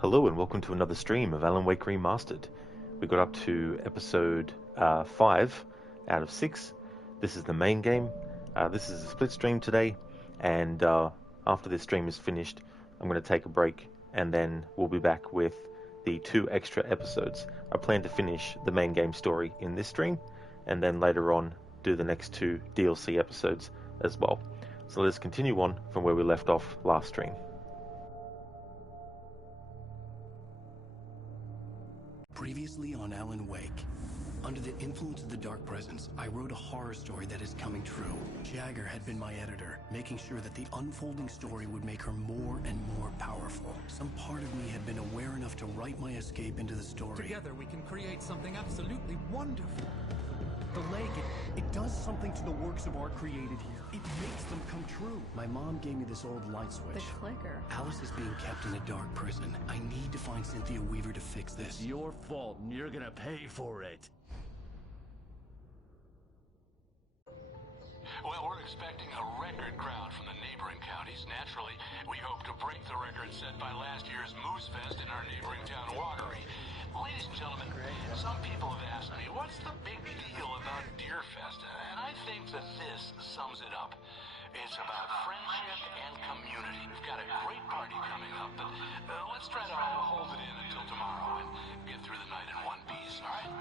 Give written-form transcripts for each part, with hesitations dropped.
Hello and welcome to another stream of Alan Wake Remastered. We got up to episode 5 out of 6. This is the main game. This is a split stream today, and after this stream is finished, I'm going to take a break, and then we'll be back with the 2 extra episodes. I plan to finish the main game story in this stream, and then later on do the next 2 DLC episodes as well. So let's continue on from where we left off last stream. Previously on Alan Wake. Under the influence of the Dark Presence, I wrote a horror story that is coming true. Jagger had been my editor, making sure that the unfolding story would make her more and more powerful. Some part of me had been aware enough to write my escape into the story. Together we can create something absolutely wonderful. The lake, it does something to the works of art created here. It makes them come true. My mom gave me this old light switch. The clicker. Alice is being kept in a dark prison. I need to find Cynthia Weaver to fix this. It's your fault, and you're gonna pay for it. Well, we're expecting a record crowd from the neighboring counties. Naturally, we hope to break the record set by last year's Moose Fest in our neighboring town, Watery. Ladies and gentlemen, some people have asked me, what's the big deal about Deer Fest? And I think that this sums it up. It's about friendship and community. We've got a great party coming up, but let's try to hold it in until tomorrow and get through the night in one piece, all right?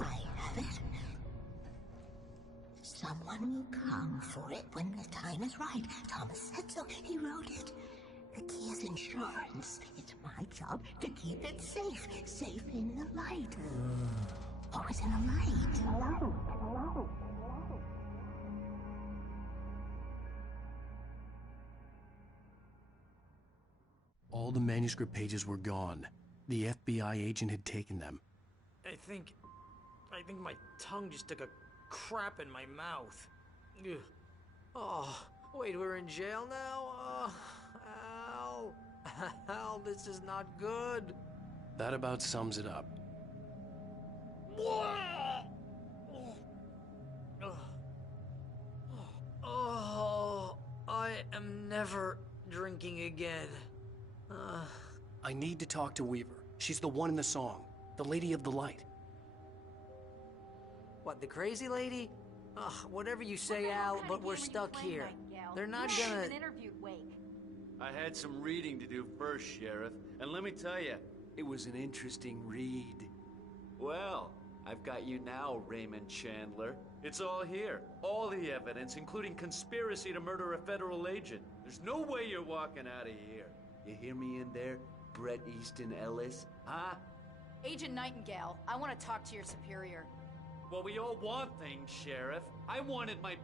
I have it. Someone will come for it when the time is right. Thomas said so. He wrote it. The key is insurance. It's my job to keep it safe. Safe in the light. Always in the light. All the manuscript pages were gone. The FBI agent had taken them. I think my tongue just took a crap in my mouth. Ugh. Oh, wait, we're in jail now? Al. Al, this is not good. That about sums it up. Oh, I am never drinking again. I need to talk to Weaver. She's the one in the song. The Lady of the Light. What, the crazy lady? Ugh, whatever you say, Al, but we're stuck here. They're not gonna... interviewed Wake. I had some reading to do first, Sheriff, and let me tell you, it was an interesting read. Well, I've got you now, Raymond Chandler. It's all here. All the evidence, including conspiracy to murder a federal agent. There's no way you're walking out of here. You hear me in there, Bret Easton Ellis? Huh? Agent Nightingale, I want to talk to your superior. Well, we all want things, Sheriff. I wanted my...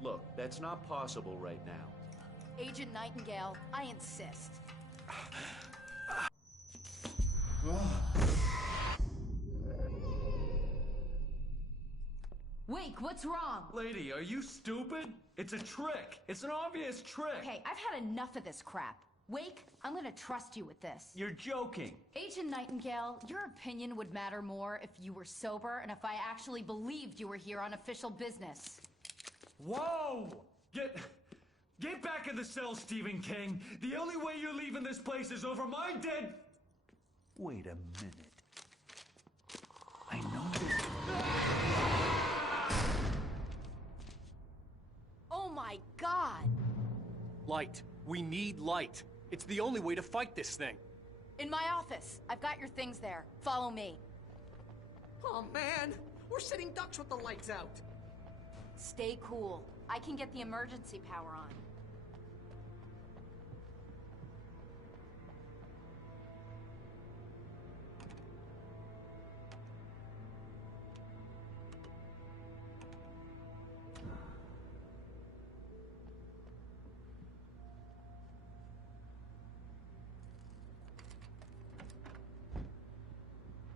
Look, that's not possible right now. Agent Nightingale, I insist. Wake, what's wrong? Lady, are you stupid? It's a trick. It's an obvious trick. Okay, I've had enough of this crap. Wake, I'm gonna trust you with this. You're joking. Agent Nightingale, your opinion would matter more if you were sober and if I actually believed you were here on official business. Whoa! Get back in the cell, Stephen King. The only way you're leaving this place is over my dead... Wait a minute. I know this... Oh my God! Light. We need light. It's the only way to fight this thing. In my office. I've got your things there. Follow me. Oh, man! We're sitting ducks with the lights out! Stay cool. I can get the emergency power on.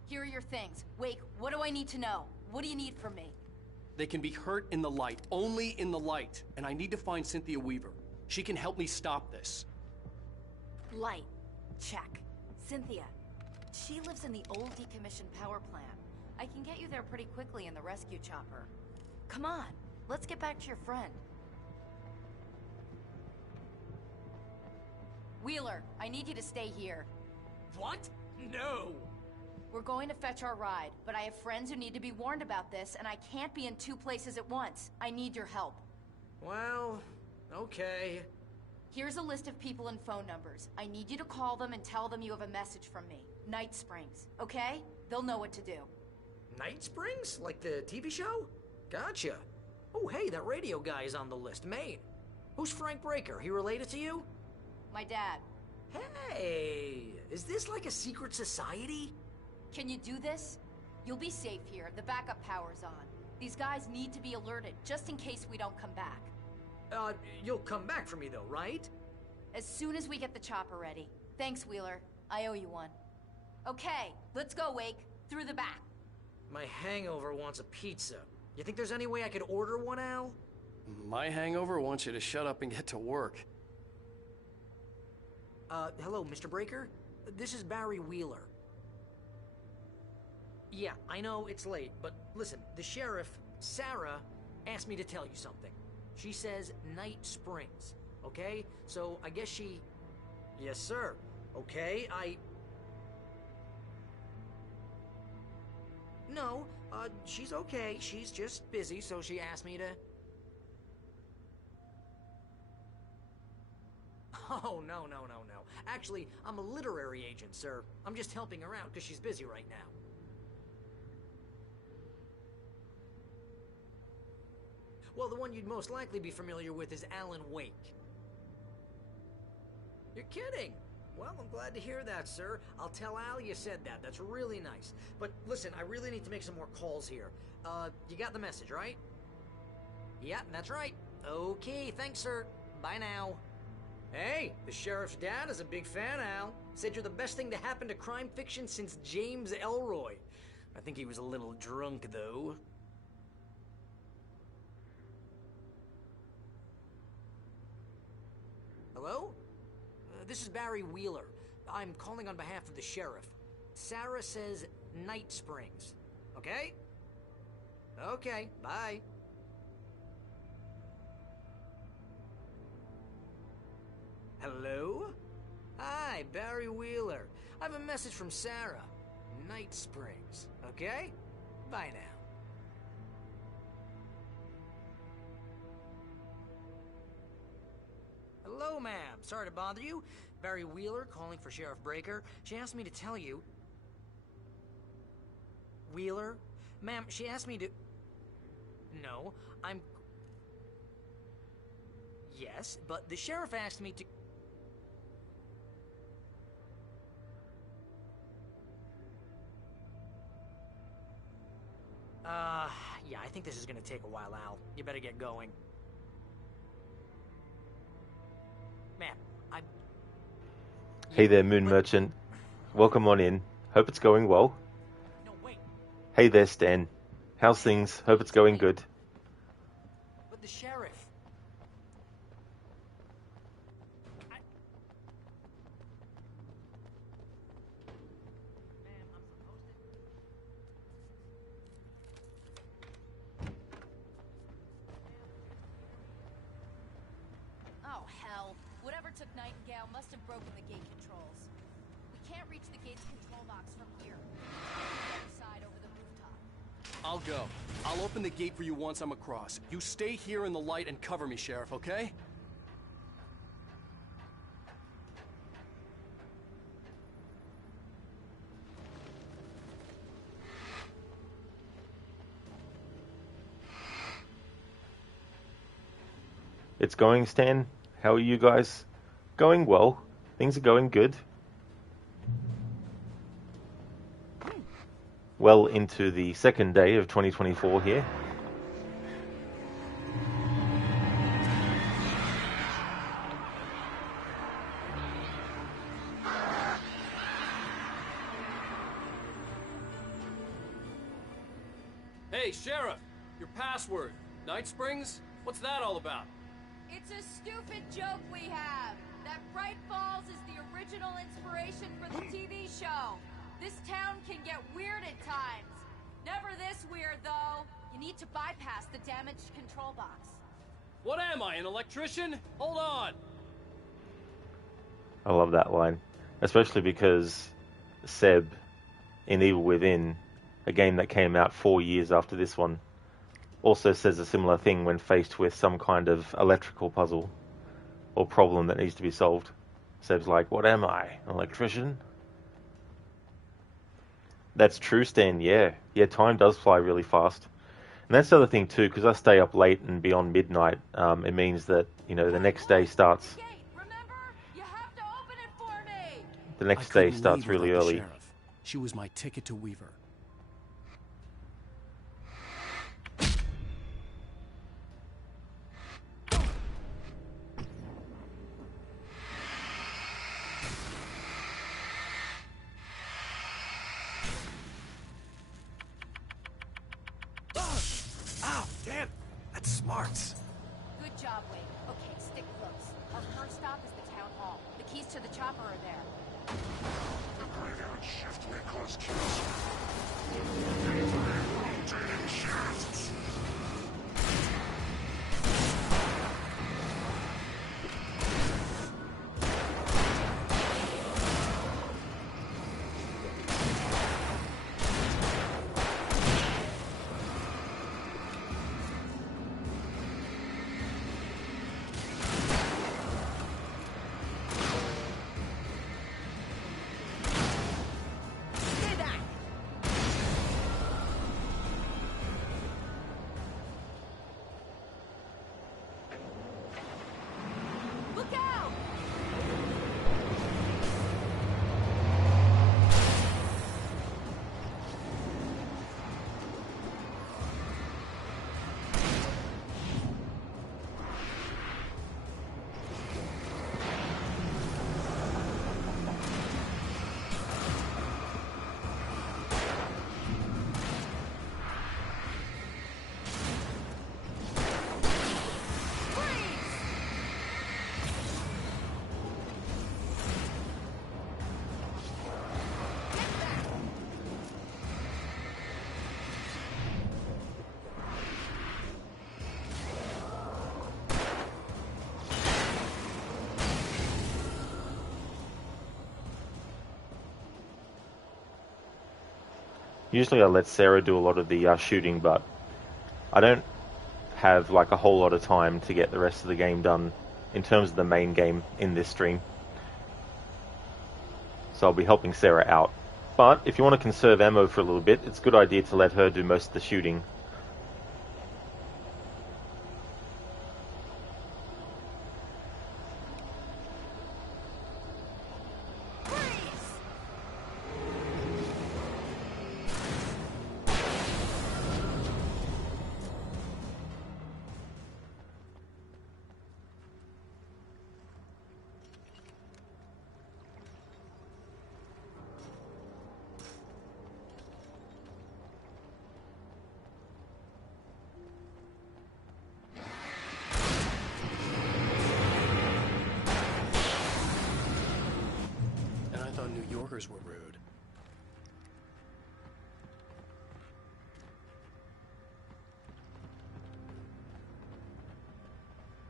Here are your things. Wake, what do I need to know? What do you need from me? They can be hurt in the light, only in the light. And I need to find Cynthia Weaver. She can help me stop this. Light. Check. Cynthia. She lives in the old decommissioned power plant. I can get you there pretty quickly in the rescue chopper. Come on, let's get back to your friend. Wheeler, I need you to stay here. What? No! We're going to fetch our ride, but I have friends who need to be warned about this, and I can't be in 2 places at once. I need your help. Well, okay. Here's a list of people and phone numbers. I need you to call them and tell them you have a message from me. Night Springs, okay? They'll know what to do. Night Springs? Like the TV show? Gotcha. Oh, hey, that radio guy is on the list, Maine. Who's Frank Breaker? He related to you? My dad. Hey, is this like a secret society? Can you do this? You'll be safe here. The backup power's on. These guys need to be alerted, just in case we don't come back. You'll come back for me though, right? As soon as we get the chopper ready. Thanks, Wheeler. I owe you one. Okay, let's go, Wake. Through the back. My hangover wants a pizza. You think there's any way I could order one, Al? My hangover wants you to shut up and get to work. Hello, Mr. Breaker? This is Barry Wheeler. Yeah, I know it's late, but listen, the sheriff, Sarah, asked me to tell you something. She says Night Springs, okay? So I guess she... Yes, sir. Okay, No, she's okay. She's just busy, so she asked me to... Oh, no. Actually, I'm a literary agent, sir. I'm just helping her out because she's busy right now. Well, the one you'd most likely be familiar with is Alan Wake. You're kidding? Well, I'm glad to hear that, sir. I'll tell Al you said that. That's really nice. But listen, I really need to make some more calls here. You got the message, right? Yeah, that's right. Okay, thanks, sir. Bye now. Hey, the sheriff's dad is a big fan, Al. Said you're the best thing to happen to crime fiction since James Elroy. I think he was a little drunk, though. Hello? This is Barry Wheeler. I'm calling on behalf of the sheriff. Sarah says Night Springs. Okay? Okay, bye. Hello? Hi, Barry Wheeler. I have a message from Sarah. Night Springs. Okay? Bye now. Hello, ma'am. Sorry to bother you. Barry Wheeler calling for Sheriff Breaker. She asked me to tell you... Wheeler? Ma'am, she asked me to... No, I'm... Yes, but the sheriff asked me to... Yeah, I think this is gonna take a while, Al. You better get going. Ma'am, I'm... Hey there, Moon Merchant. Welcome on in. Hope it's going well. No, wait. Hey there, Stan. How's things? Hope it's going good. But the sheriff... Ma'am, I'm supposed to... Oh, hell. Whatever took Nightingale must have broken the gate controls. We can't reach the gate's control box from here. It's on the other side over the rooftop. I'll go. I'll open the gate for you once I'm across. You stay here in the light and cover me, Sheriff, okay? It's going, Stan. How are you guys? Going well. Things are going good. Well into the second day of 2024 here. Hey, Sheriff! Your password. Night Springs? What's that all about? It's a stupid joke we have. That Bright Falls is the original inspiration for the TV show. This town can get weird at times. Never this weird, though. You need to bypass the damaged control box. What am I, an electrician? Hold on! I love that line, especially because Seb in Evil Within, a game that came out 4 years after this one, also says a similar thing when faced with some kind of electrical puzzle or problem that needs to be solved. Seb's like, "What am I, an electrician?" That's true, Stan. Yeah, time does fly really fast. And that's the other thing too, because I stay up late and beyond midnight. It means that the next day starts. Remember? You have to open it for me! The I next day couldn't starts leave really without the early. sheriff. She was my ticket to Weaver. Ow, damn! That's smarts. Good job, Wade. Okay, stick close. Our first stop is the town hall. The keys to the chopper are there. The graveyard shift may cause rotating shafts. Look out! Usually I let Sarah do a lot of the shooting, but I don't have like a whole lot of time to get the rest of the game done in terms of the main game in this stream. So I'll be helping Sarah out. But if you want to conserve ammo for a little bit, it's a good idea to let her do most of the shooting. New Yorkers were rude.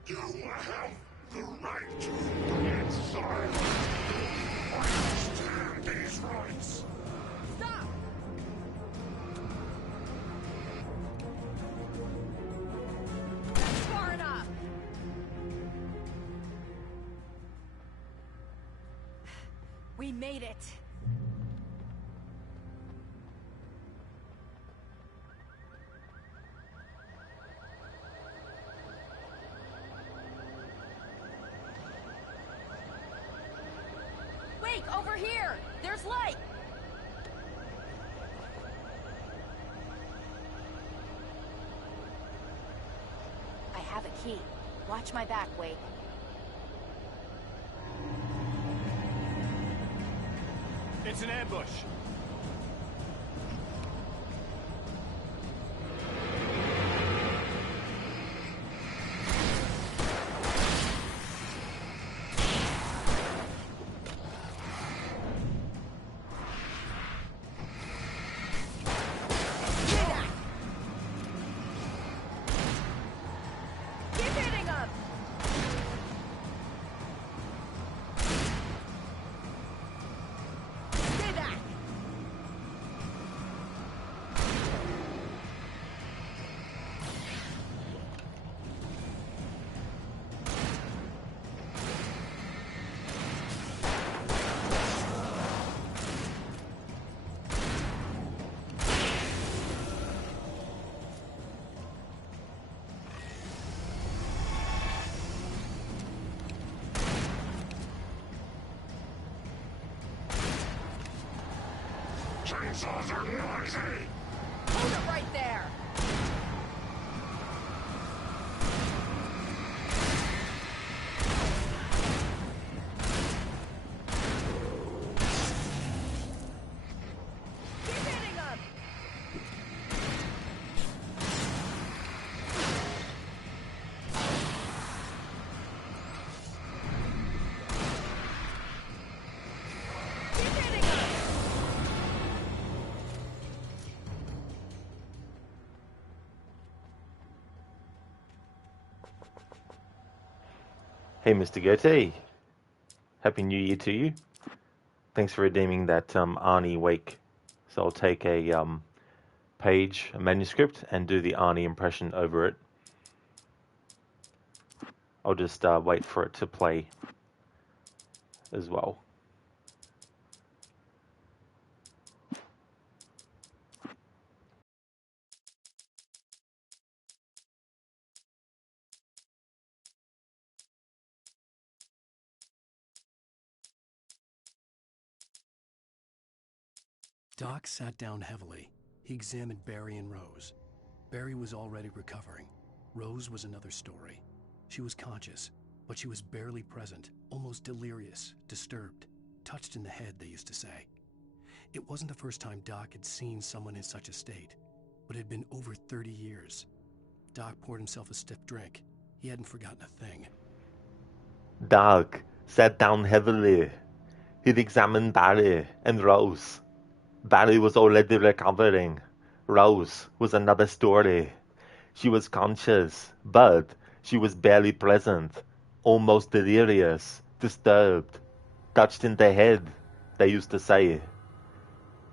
You have the right to remain silent. I understand these rights. Stop! That's far enough! We made it. Wait, over here! There's light! I have a key. Watch my back, Wade. It's an ambush. Keep hitting him! Hold it right there! Keep hitting him! Keep hitting him! Hey, Mr. Goethe. Happy New Year to you. Thanks for redeeming that Arnie Wake. So I'll take a page, a manuscript, and do the Arnie impression over it. I'll just wait for it to play as well. Doc sat down heavily. He examined Barry and Rose. Barry was already recovering. Rose was another story. She was conscious, but she was barely present, almost delirious, disturbed, touched in the head, they used to say. It wasn't the first time Doc had seen someone in such a state, but it had been over 30 years. Doc poured himself a stiff drink. He hadn't forgotten a thing. Doc sat down heavily. He'd examined Barry and Rose. Barry was already recovering. Rose was another story. She was conscious, but she was barely present, almost delirious, disturbed, touched in the head, they used to say.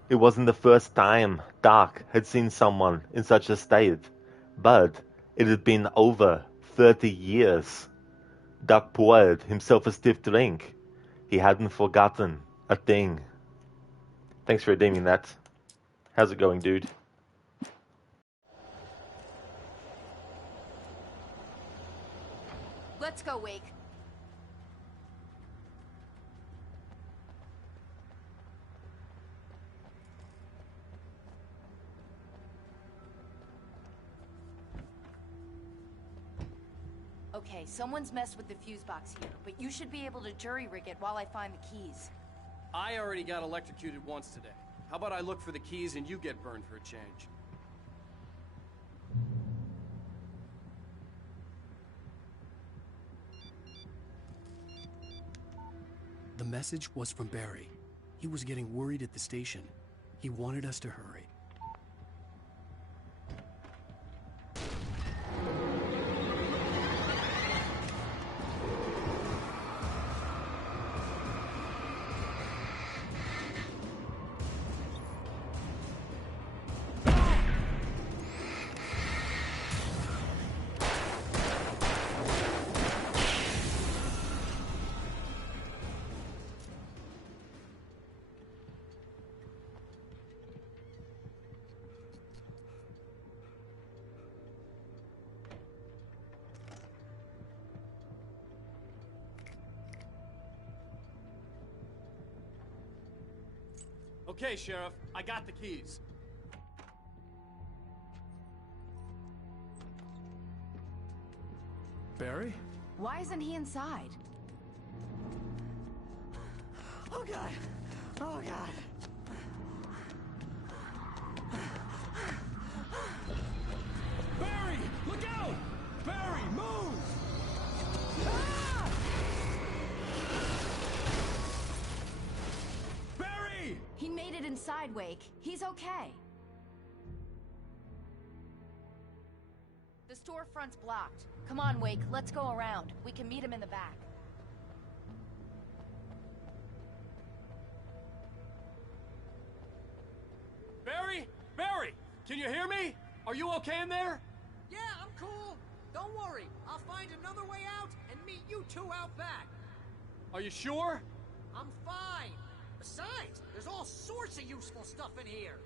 It wasn't the first time Doc had seen someone in such a state, but it had been over 30 years. Doc poured himself a stiff drink. He hadn't forgotten a thing. Thanks for redeeming that. How's it going, dude? Let's go, Wake. Okay, someone's messed with the fuse box here, but you should be able to jury-rig it while I find the keys. I already got electrocuted once today. How about I look for the keys and you get burned for a change? The message was from Barry. He was getting worried at the station. He wanted us to hurry. Okay, Sheriff, I got the keys. Barry? Why isn't he inside? Oh god! Oh god! Barry, look out! Barry, move! Barry! He made it inside, Wake. He's okay. The storefront's blocked. Come on, Wake. Let's go around. We can meet him in the back. Barry? Barry! Can you hear me? Are you okay in there? Yeah, I'm cool. Don't worry. I'll find another way out and meet you two out back. Are you sure? I'm fine. Besides, there's all sorts of useful stuff in here.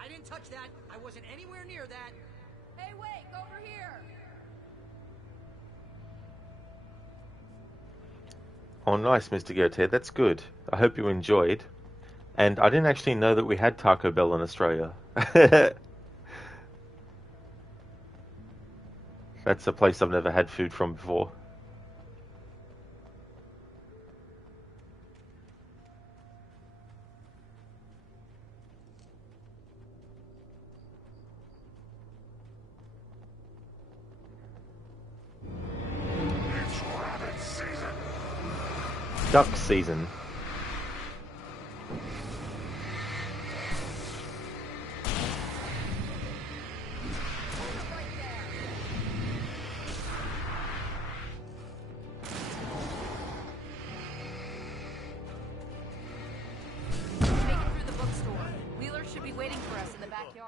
I didn't touch that. I wasn't anywhere near that. Hey, Wake, over here! Oh, nice, Mr. Goethe. That's good. I hope you enjoyed. And I didn't actually know that we had Taco Bell in Australia. That's a place I've never had food from before. It's rabbit season. Duck season.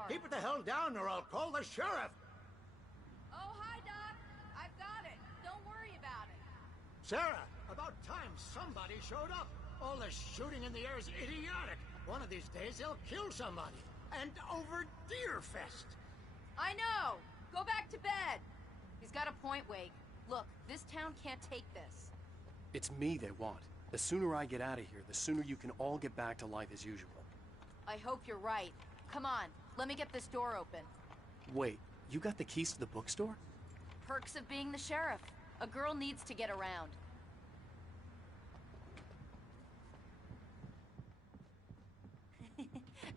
Keep it the hell down or I'll call the sheriff! Oh, hi, Doc. I've got it. Don't worry about it. Sarah, about time somebody showed up. All this shooting in the air is idiotic. One of these days they'll kill somebody. And over Deerfest. I know. Go back to bed. He's got a point, Wake. Look, this town can't take this. It's me they want. The sooner I get out of here, the sooner you can all get back to life as usual. I hope you're right. Come on, let me get this door open. Wait, you got the keys to the bookstore? Perks of being the sheriff. A girl needs to get around.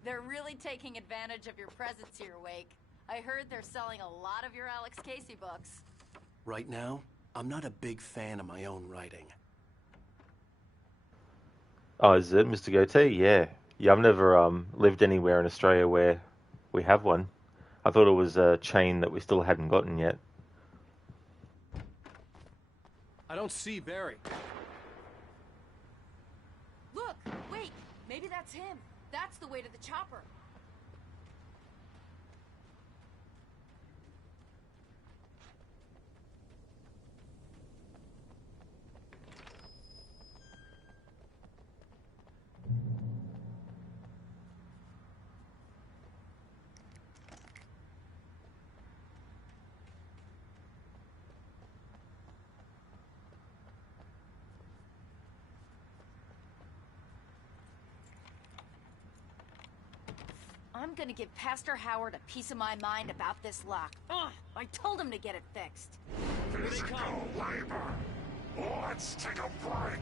They're really taking advantage of your presence here, Wake. I heard they're selling a lot of your Alex Casey books. Right now, I'm not a big fan of my own writing. Oh, is it, Mr. Goethe? Yeah. Yeah, I've never lived anywhere in Australia where we have one. I thought it was a chain that we still hadn't gotten yet. I don't see Barry. Look, wait, maybe that's him. That's the way to the chopper. I'm gonna give Pastor Howard a piece of my mind about this lock. Ugh, I told him to get it fixed. Physical labor. Let's take a break.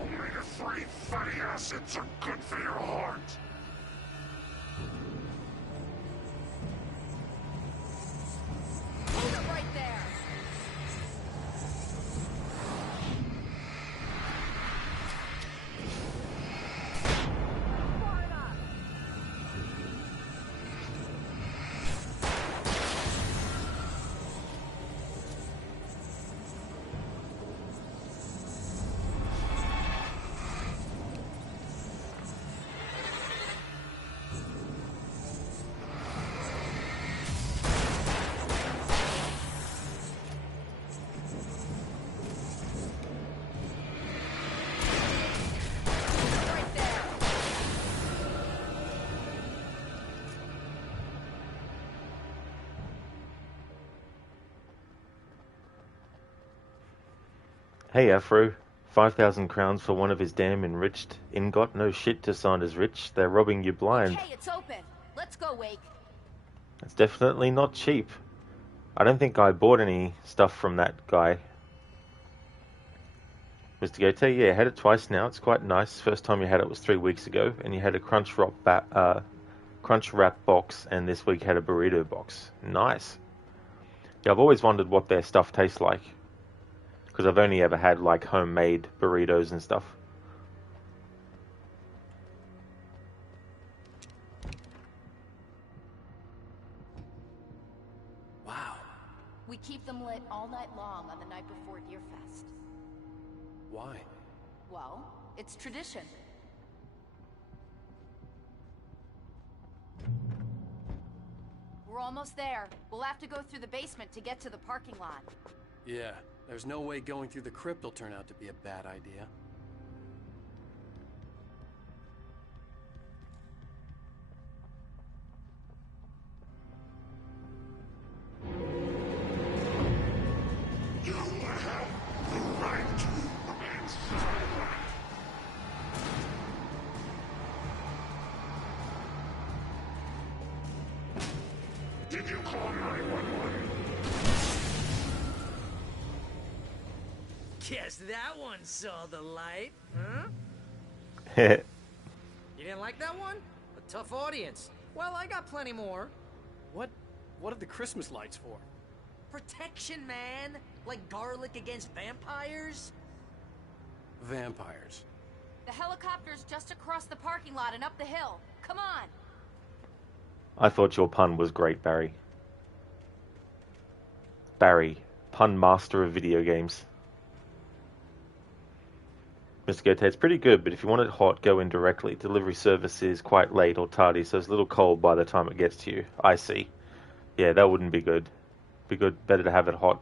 Omega-3 fatty acids are good for your heart. Hold it right there. Far enough. Right there. Hey, Afro. 5,000 crowns for one of his damn enriched ingot. No shit to sound as rich. They're robbing you blind. Okay, it's open. Let's go, Wake. It's definitely not cheap. I don't think I bought any stuff from that guy. Mr. Goethe, yeah, I had it twice now. It's quite nice. First time you had it was 3 weeks ago, and you had a Crunch Wrap box, and this week had a burrito box. Nice. Yeah, I've always wondered what their stuff tastes like, because I've only ever had like homemade burritos and stuff. Wow. We keep them lit all night long on the night before Deerfest. Why? Well, it's tradition. We're almost there. We'll have to go through the basement to get to the parking lot. Yeah, there's no way going through the crypt will turn out to be a bad idea. Did you call 911? Guess that one saw the light, huh? Heh. You didn't like that one? A tough audience. Well, I got plenty more. What are the Christmas lights for? Protection, man! Like garlic against vampires? Vampires. The helicopter's just across the parking lot and up the hill. Come on! I thought your pun was great, Barry. Barry, pun master of video games. Mr. Gote, it's pretty good, but if you want it hot, go in directly. Delivery service is quite late or tardy, so it's a little cold by the time it gets to you. I see. Yeah, that wouldn't be good. Be good, better to have it hot.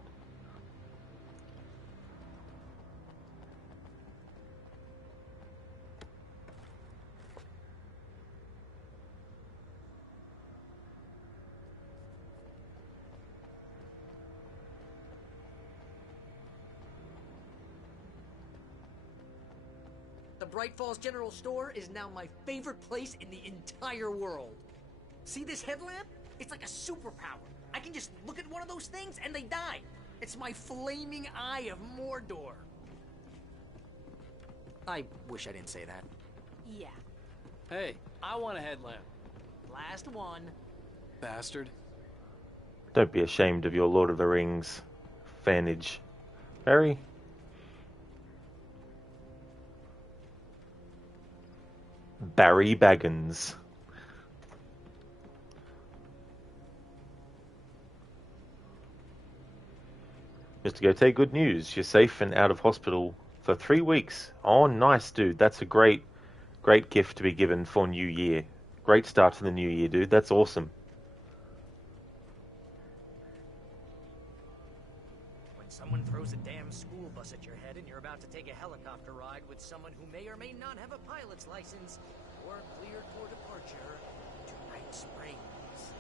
The Bright Falls General Store is now my favorite place in the entire world. See this headlamp? It's like a superpower. I can just look at one of those things and they die. It's my flaming eye of Mordor. I wish I didn't say that. Yeah. Hey, I want a headlamp. Last one. Bastard. Don't be ashamed of your Lord of the Rings fanage. Barry? Barry Baggins. Mr. Gote, good news. You're safe and out of hospital for 3 weeks. Oh, nice, dude. That's a great gift to be given for New Year. Great start to the new year, dude. That's awesome. When someone throws a damn school bus at your head and you're about to take a helicopter ride with someone who may or may not have a pilot's license, or cleared for departure to Night Springs.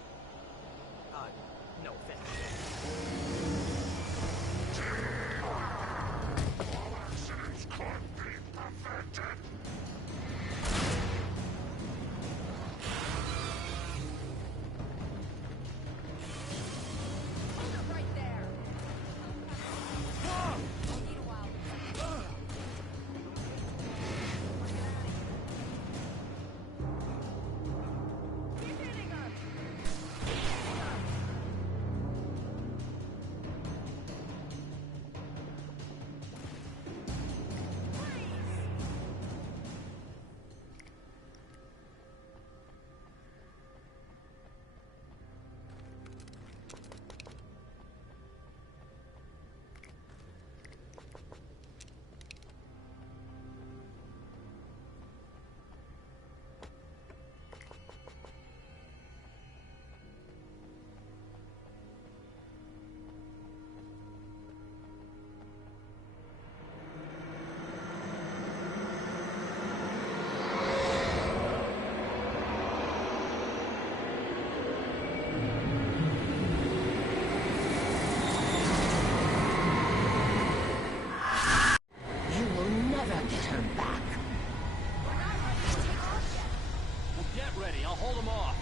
No offense. All accidents can't be prevented. Hold it right there! I'll need a while. Keep hitting her! You will never get her back. Well, get ready. I'll hold them off.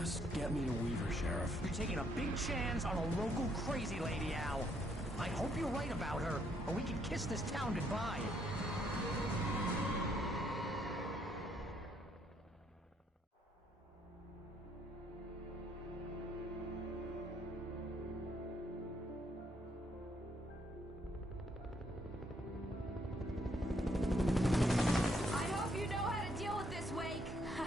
Just get me to Weaver, Sheriff. You're taking a big chance on a local crazy lady, Al. I hope you're right about her, or we can kiss this town goodbye. I hope you know how to deal with this, Wake.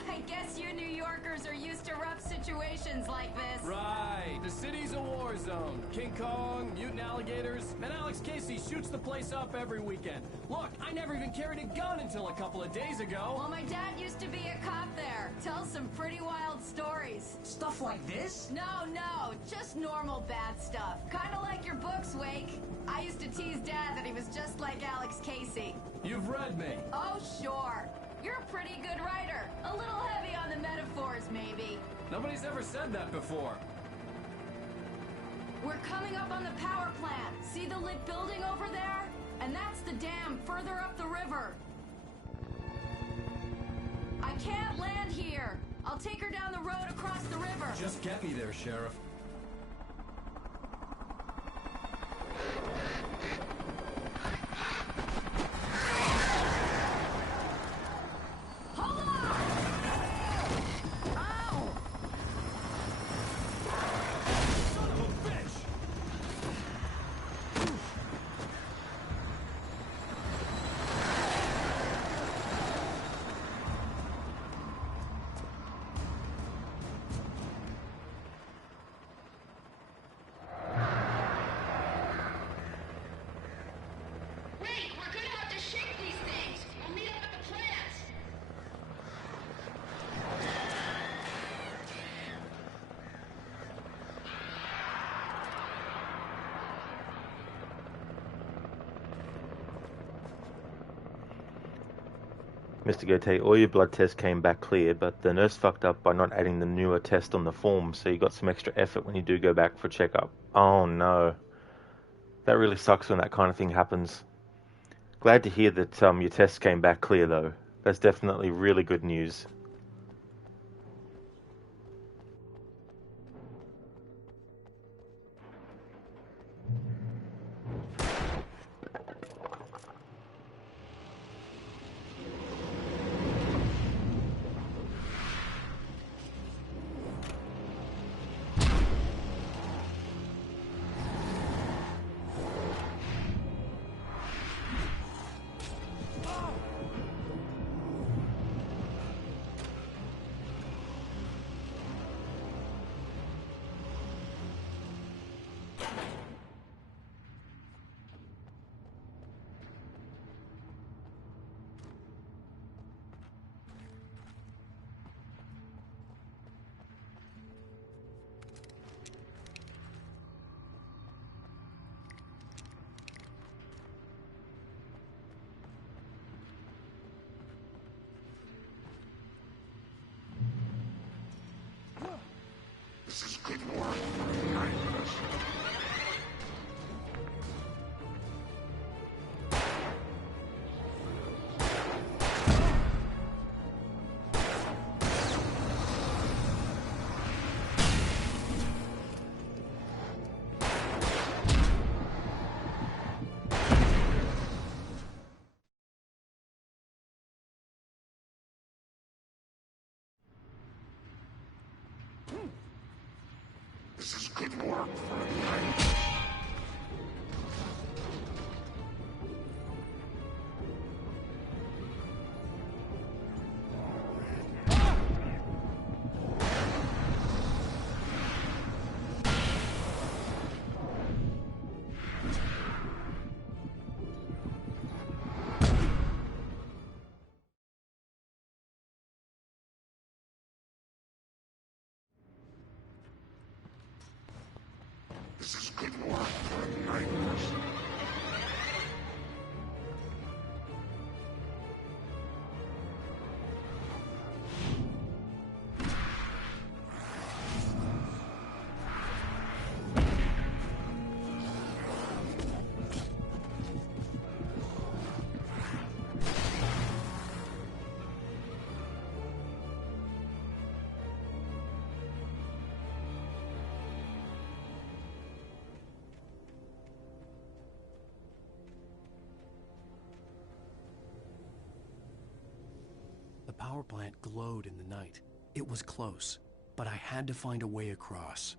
I guess you New Yorkers are used to rough situations like this. Right. The city's a war zone. King Kong, mutant alligators, and Alex Casey shoots the place up every weekend. Look, I never even carried a gun until a couple of days ago. Well, my dad used to be a cop there. Tells some pretty wild stories. Stuff like this? No, just normal bad stuff. Kinda like your books, Wake. I used to tease Dad that he was just like Alex Casey. You've read me. Oh, sure. You're a pretty good writer. A little heavy on the metaphors, maybe. Nobody's ever said that before. We're coming up on the power plant. See the lit building over there? And that's the dam further up the river. I can't land here. I'll take her down the road across the river. Just get me there, Sheriff. Hold on! Ow! Son of a bitch! Wait, we're gonna have to shake these things. We'll meet up at the plants. Mr. Goethe, all your blood tests came back clear, but the nurse fucked up by not adding the newer test on the form, so you got some extra effort when you do go back for a checkup. Oh no. That really sucks when that kind of thing happens. Glad to hear that your tests came back clear, though. That's definitely really good news. This is good work for the Niners. This is good work for the Niners. This is good work for the Niners. power plant glowed in the night. It was close, but I had to find a way across.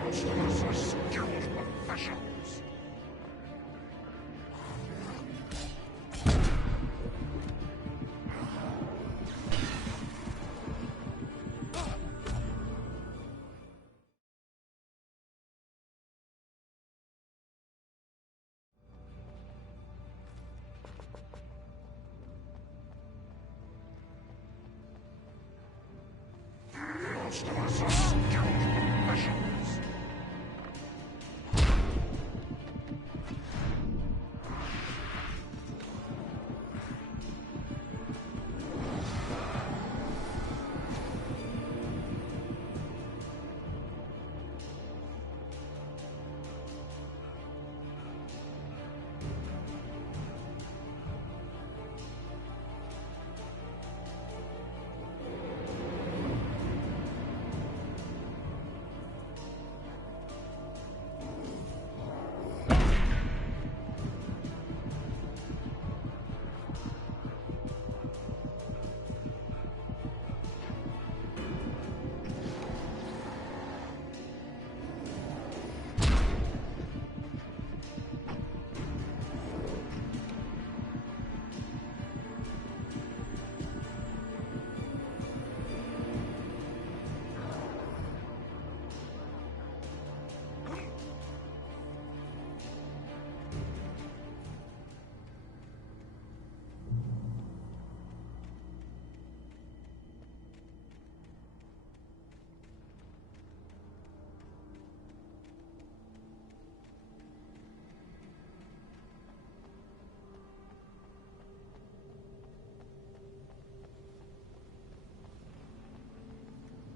Monsters are skilled professionals. Monsters are skilled professionals.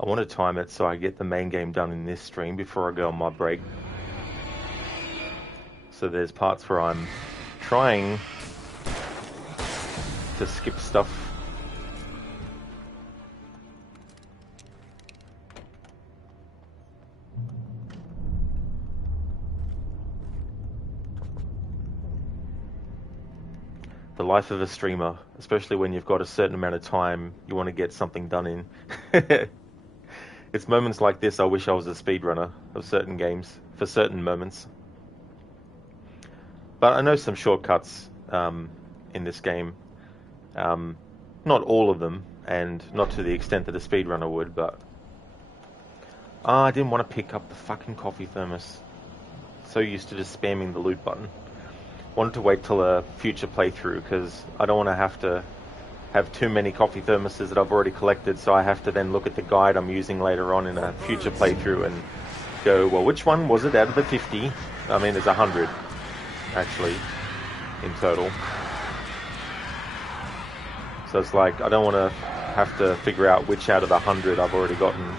I want to time it so I get the main game done in this stream before I go on my break. So there's parts where I'm trying to skip stuff. The life of a streamer, especially when you've got a certain amount of time you want to get something done in. It's moments like this I wish I was a speedrunner of certain games, for certain moments. But I know some shortcuts in this game. Not all of them, and not to the extent that a speedrunner would, but... I didn't want to pick up the fucking coffee thermos. So used to just spamming the loot button. Wanted to wait till a future playthrough, because I don't want to have too many coffee thermoses that I've already collected, so I have to then look at the guide I'm using later on in a future playthrough and go, well, which one was it out of the 50? I mean, there's 100, actually, in total. So it's like, I don't want to have to figure out which out of the 100 I've already gotten.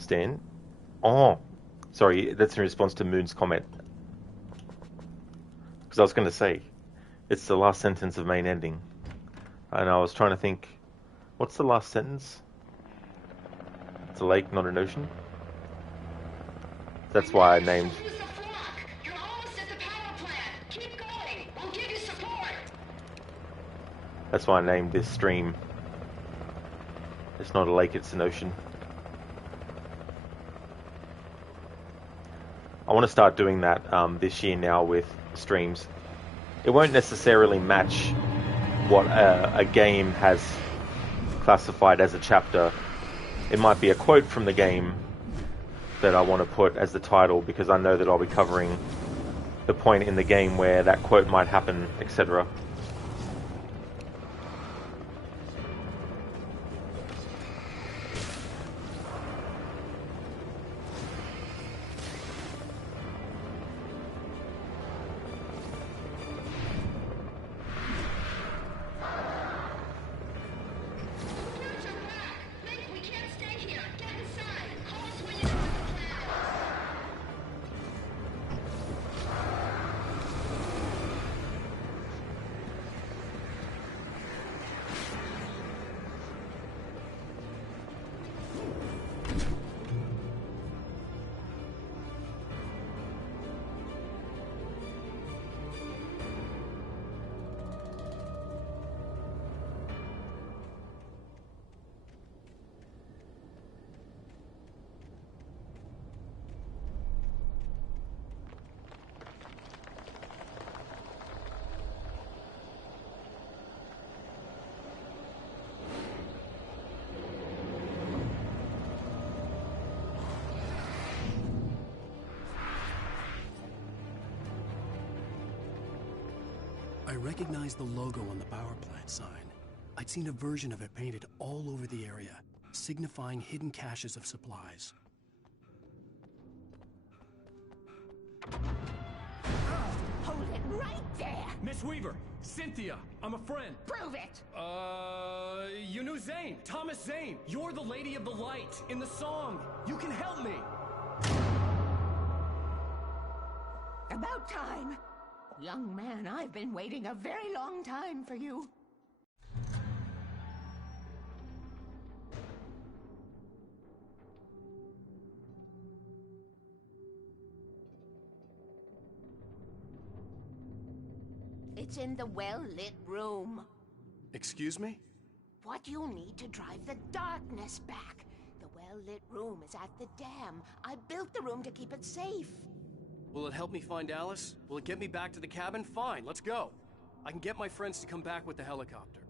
Stan? Oh, sorry, that's in response to Moon's comment. Because I was going to say, it's the last sentence of main ending. And I was trying to think, what's the last sentence? It's a lake, not an ocean? That's why I named... You're almost at the power plant. Keep going. We'll give you support. That's why I named this stream. It's not a lake, it's an ocean. I want to start doing that this year now with streams. It won't necessarily match what a game has classified as a chapter. It might be a quote from the game that I want to put as the title, because I know that I'll be covering the point in the game where that quote might happen, etc. We can't stay here. Get inside. Call us when you're on the planet. I recognized the logo on the power plant sign. I'd seen a version of it painted all over the area, signifying hidden caches of supplies. Hold it right there! Miss Weaver, Cynthia, I'm a friend. Prove it! You knew Zane, Thomas Zane. You're the Lady of the Light in the song. You can help me. About time! Young man, I've been waiting a very long time for you. It's in the well-lit room. Excuse me? What you need to drive the darkness back. The well-lit room is at the dam. I built the room to keep it safe. Will it help me find Alice? Will it get me back to the cabin? Fine, let's go. I can get my friends to come back with the helicopter.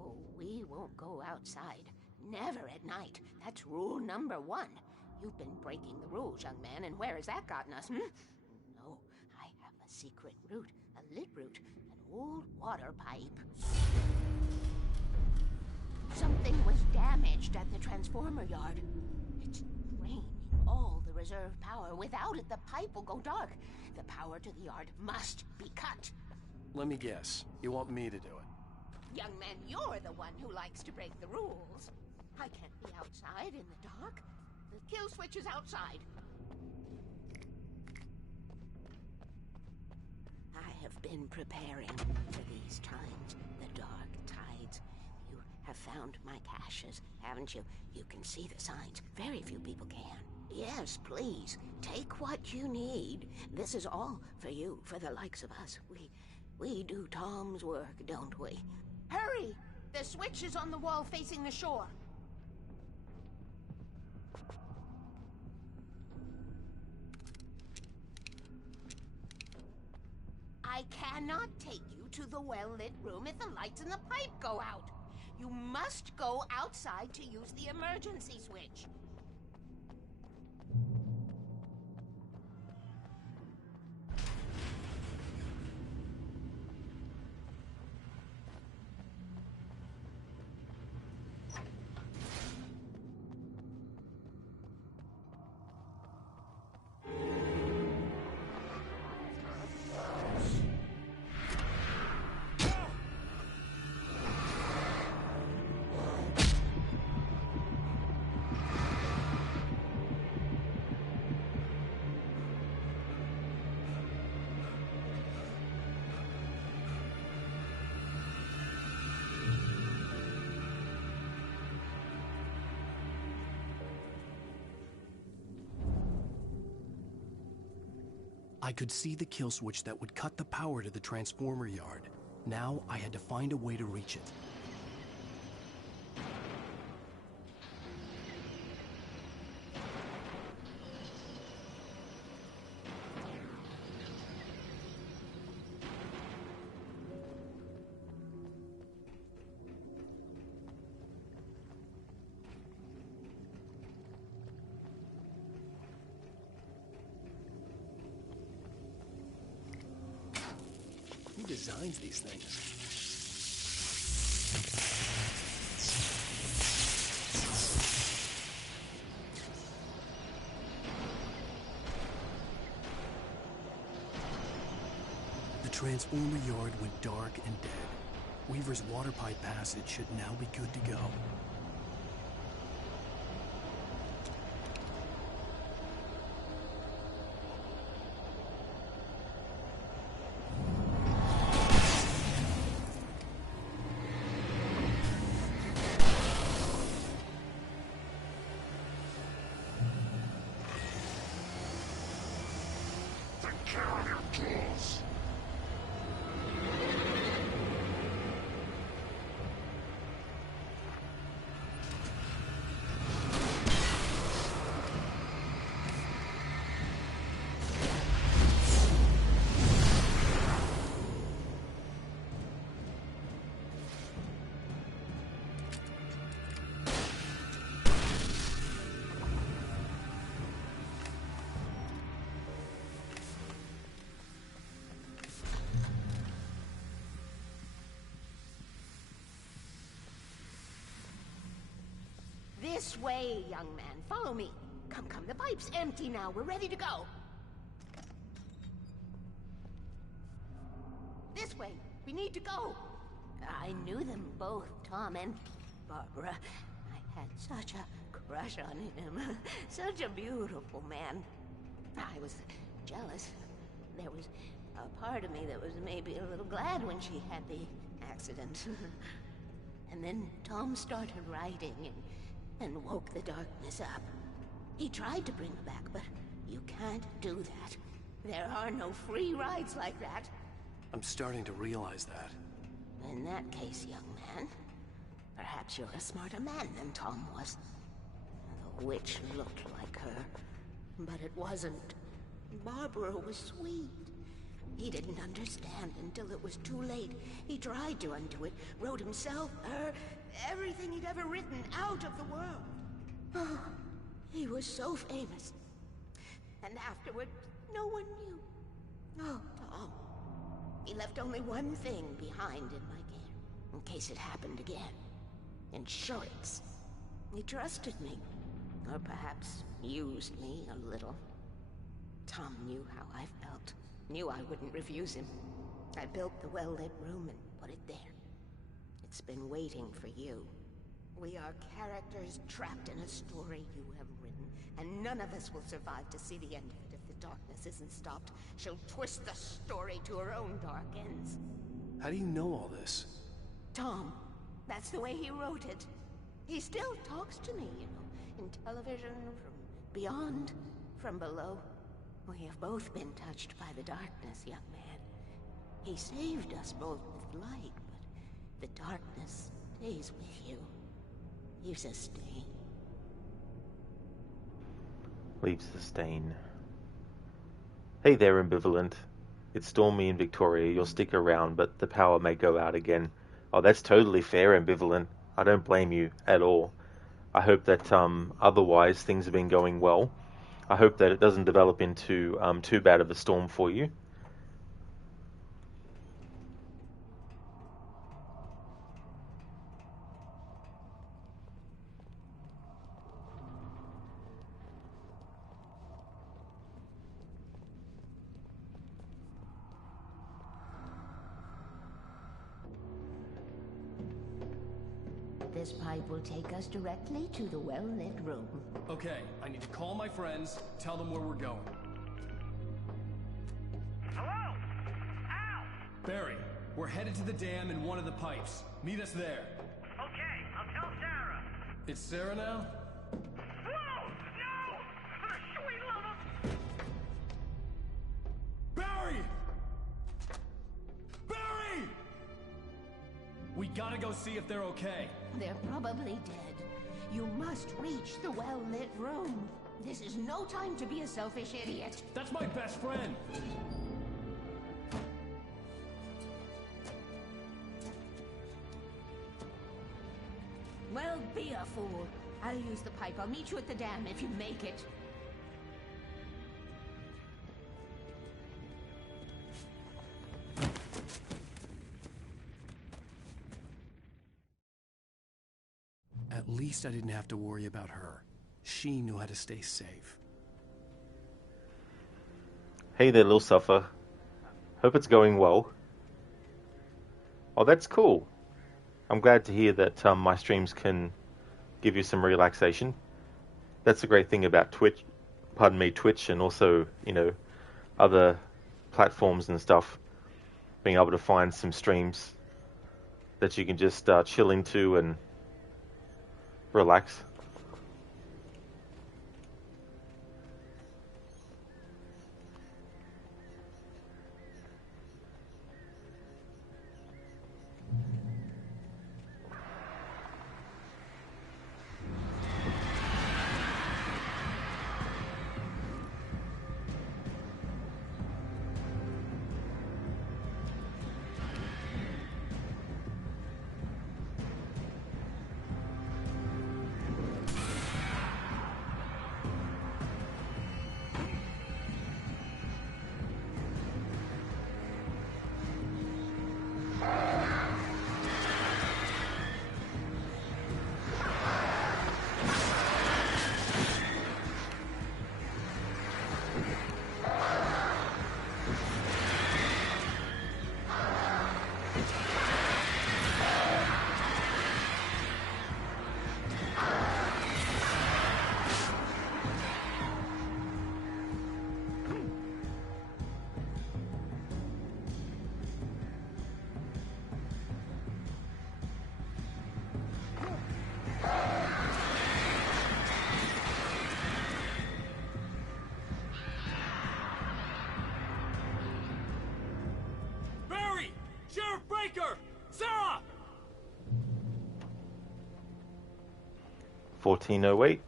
Oh, we won't go outside. Never at night. That's rule number 1. You've been breaking the rules, young man, and where has that gotten us, No, I have a secret route, a lit route, an old water pipe. Something was damaged at the transformer yard. It's draining all the reserve power. Without it, the pipe will go dark. The power to the yard must be cut. Let me guess. You want me to do it? Young man, you're the one who likes to break the rules. I can't be outside in the dark. The kill switch is outside. I have been preparing for these times. The dark tides. You have found my caches, haven't you? You can see the signs. Very few people can. Yes, please. Take what you need. This is all for you, for the likes of us. We do Tom's work, don't we? Hurry! The switch is on the wall facing the shore. I cannot take you to the well-lit room if the lights in the pipe go out. You must go outside to use the emergency switch. I could see the kill switch that would cut the power to the transformer yard. Now I had to find a way to reach it. designs these things? The transformer yard went dark and dead. Weaver's water pipe passage should now be good to go. Take care of your tools. This way, young man. Follow me. Come, come. The pipe's empty now. We're ready to go. This way. We need to go. I knew them both, Tom and Barbara. I had such a crush on him. Such a beautiful man. I was jealous. There was a part of me that was maybe a little glad when she had the accident. And then Tom started writing and woke the darkness up. He tried to bring her back, but you can't do that. There are no free rides like that. I'm starting to realize that. In that case, young man, perhaps you're a smarter man than Tom was. The witch looked like her, but it wasn't. Barbara was sweet. He didn't understand until it was too late. He tried to undo it, wrote himself, her, everything he'd ever written out of the world. Oh, he was so famous. And afterward, no one knew. Oh, Tom. He left only one thing behind in my care, in case it happened again. Insurance. He trusted me. Or perhaps used me a little. Tom knew how I felt. Knew I wouldn't refuse him. I built the well-lit room and put it there. It's been waiting for you. We are characters trapped in a story you have written, and none of us will survive to see the end of it if the darkness isn't stopped. She'll twist the story to her own dark ends. How do you know all this? Tom, that's the way he wrote it. He still talks to me, you know, in television, from beyond, from below. We have both been touched by the darkness, young man. He saved us both with light, but the darkness stays with you. Leaves a stain. Leaves the stain. Hey there, Ambivalent. It's stormy in Victoria. You'll stick around, but the power may go out again. Oh, that's totally fair, Ambivalent. I don't blame you at all. I hope that otherwise things have been going well. I hope that it doesn't develop into too bad of a storm for you. This pipe will take us directly to the well-lit room. Okay, I need to call my friends, tell them where we're going. Hello? Al! Barry, we're headed to the dam in one of the pipes. Meet us there. Okay, I'll tell Sarah. It's Sarah now? Whoa! No! For the sweet love of... Barry! Barry! We gotta go see if they're okay. They're probably dead. You must reach the well-lit room. This is no time to be a selfish idiot. That's my best friend. Well, be a fool. I'll use the pipe. I'll meet you at the dam if you make it. At least I didn't have to worry about her. She knew how to stay safe. Hey there, little suffer. Hope it's going well. Oh, that's cool. I'm glad to hear that my streams can give you some relaxation. That's the great thing about Twitch, Twitch, and also, other platforms and stuff. Being able to find some streams that you can just chill into and relax. Sheriff Breaker! Sarah! 1408.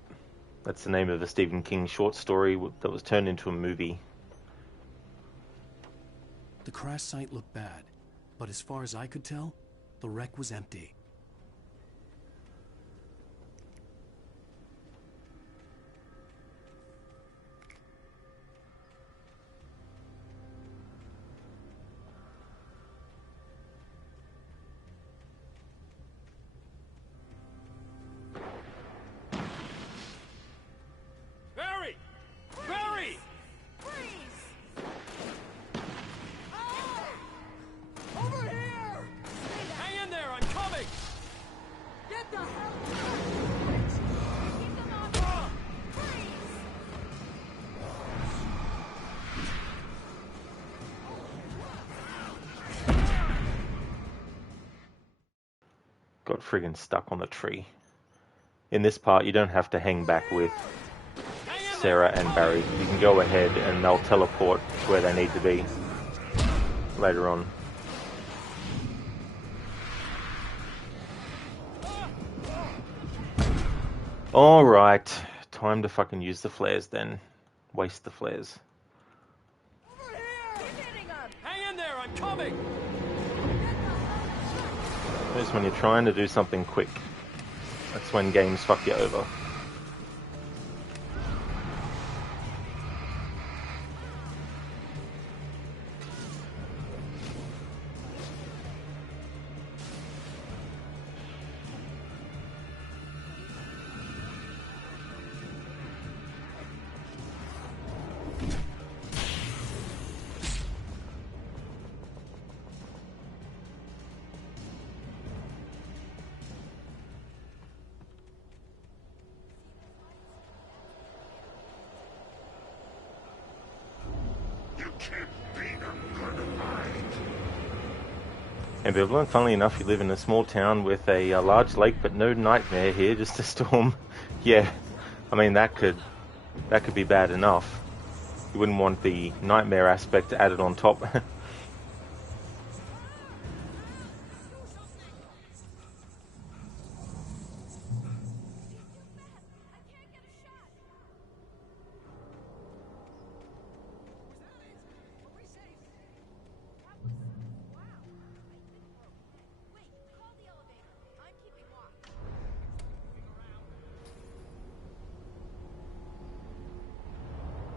That's the name of a Stephen King short story that was turned into a movie. The crash site looked bad, but as far as I could tell, the wreck was empty. Got friggin' stuck on the tree. In this part, you don't have to hang back with Sarah and Barry. You can go ahead and they'll teleport to where they need to be later on. Alright, time to fucking use the flares then. Waste the flares. Hang in there, I'm coming! Just when you're trying to do something quick, that's when games fuck you over. Ambivalent, funnily enough, you live in a small town with a large lake, but no nightmare here, just a storm. Yeah, I mean that could be bad enough. You wouldn't want the nightmare aspect added on top.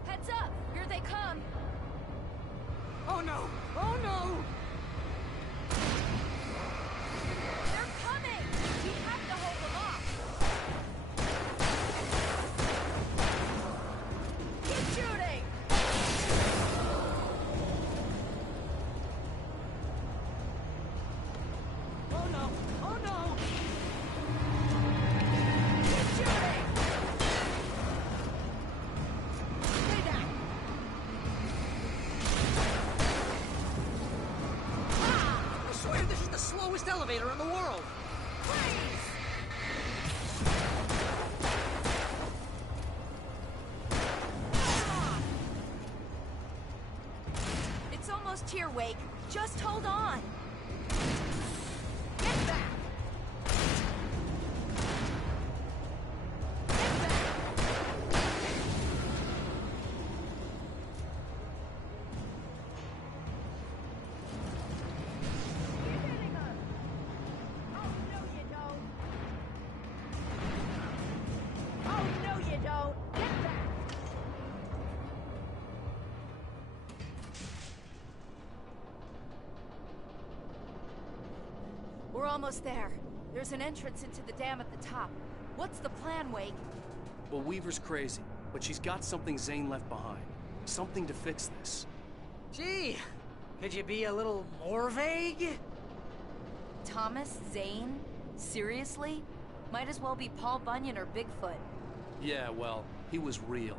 Heads up! Here they come! Oh no! Oh no! They're coming! We have to hold them off! elevator in the world. It's almost here, Wake. Just hold on. Get back. We're almost there. There's an entrance into the dam at the top. What's the plan, Wake? Well, Weaver's crazy, but she's got something Zane left behind. Something to fix this. Gee, could you be a little more vague? Thomas Zane? Seriously? Might as well be Paul Bunyan or Bigfoot. Yeah, well, he was real.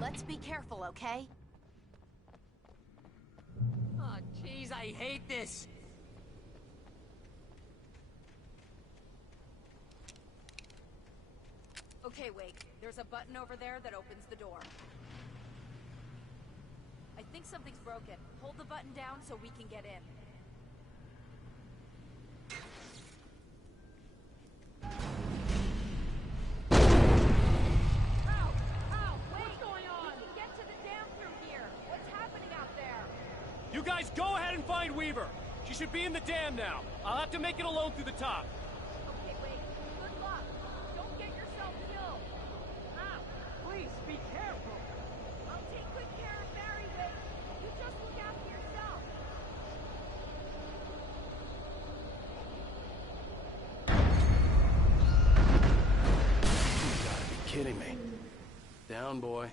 Let's be careful, okay? Oh, jeez, I hate this. Okay, Wake. There's a button over there that opens the door. I think something's broken. Hold the button down so we can get in. You guys go ahead and find Weaver. She should be in the dam now. I'll have to make it alone through the top. Okay, Wake. Good luck. Don't get yourself killed. Ow! Please, be careful. I'll take good care of Barry, Wake. You just look after yourself. You gotta be kidding me. Down, boy.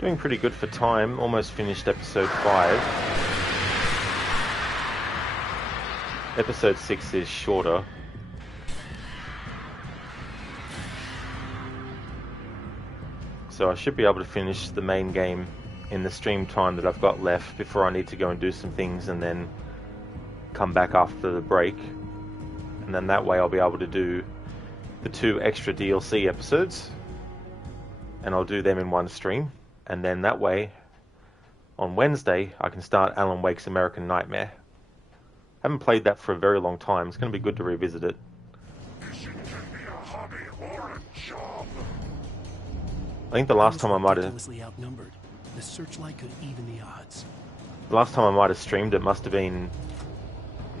Doing pretty good for time. Almost finished episode 5. Episode 6 is shorter. So I should be able to finish the main game in the stream time that I've got left before I need to go and do some things and then come back after the break. And then that way I'll be able to do the 2 extra DLC episodes. And I'll do them in one stream. And then that way, on Wednesday, I can start Alan Wake's American Nightmare. I haven't played that for a very long time. It's going to be good to revisit it. Fishing can be a hobby or a job. I think the last time I might have... Ridiculously outnumbered. The searchlight could even the odds. The last time I might have streamed it must have been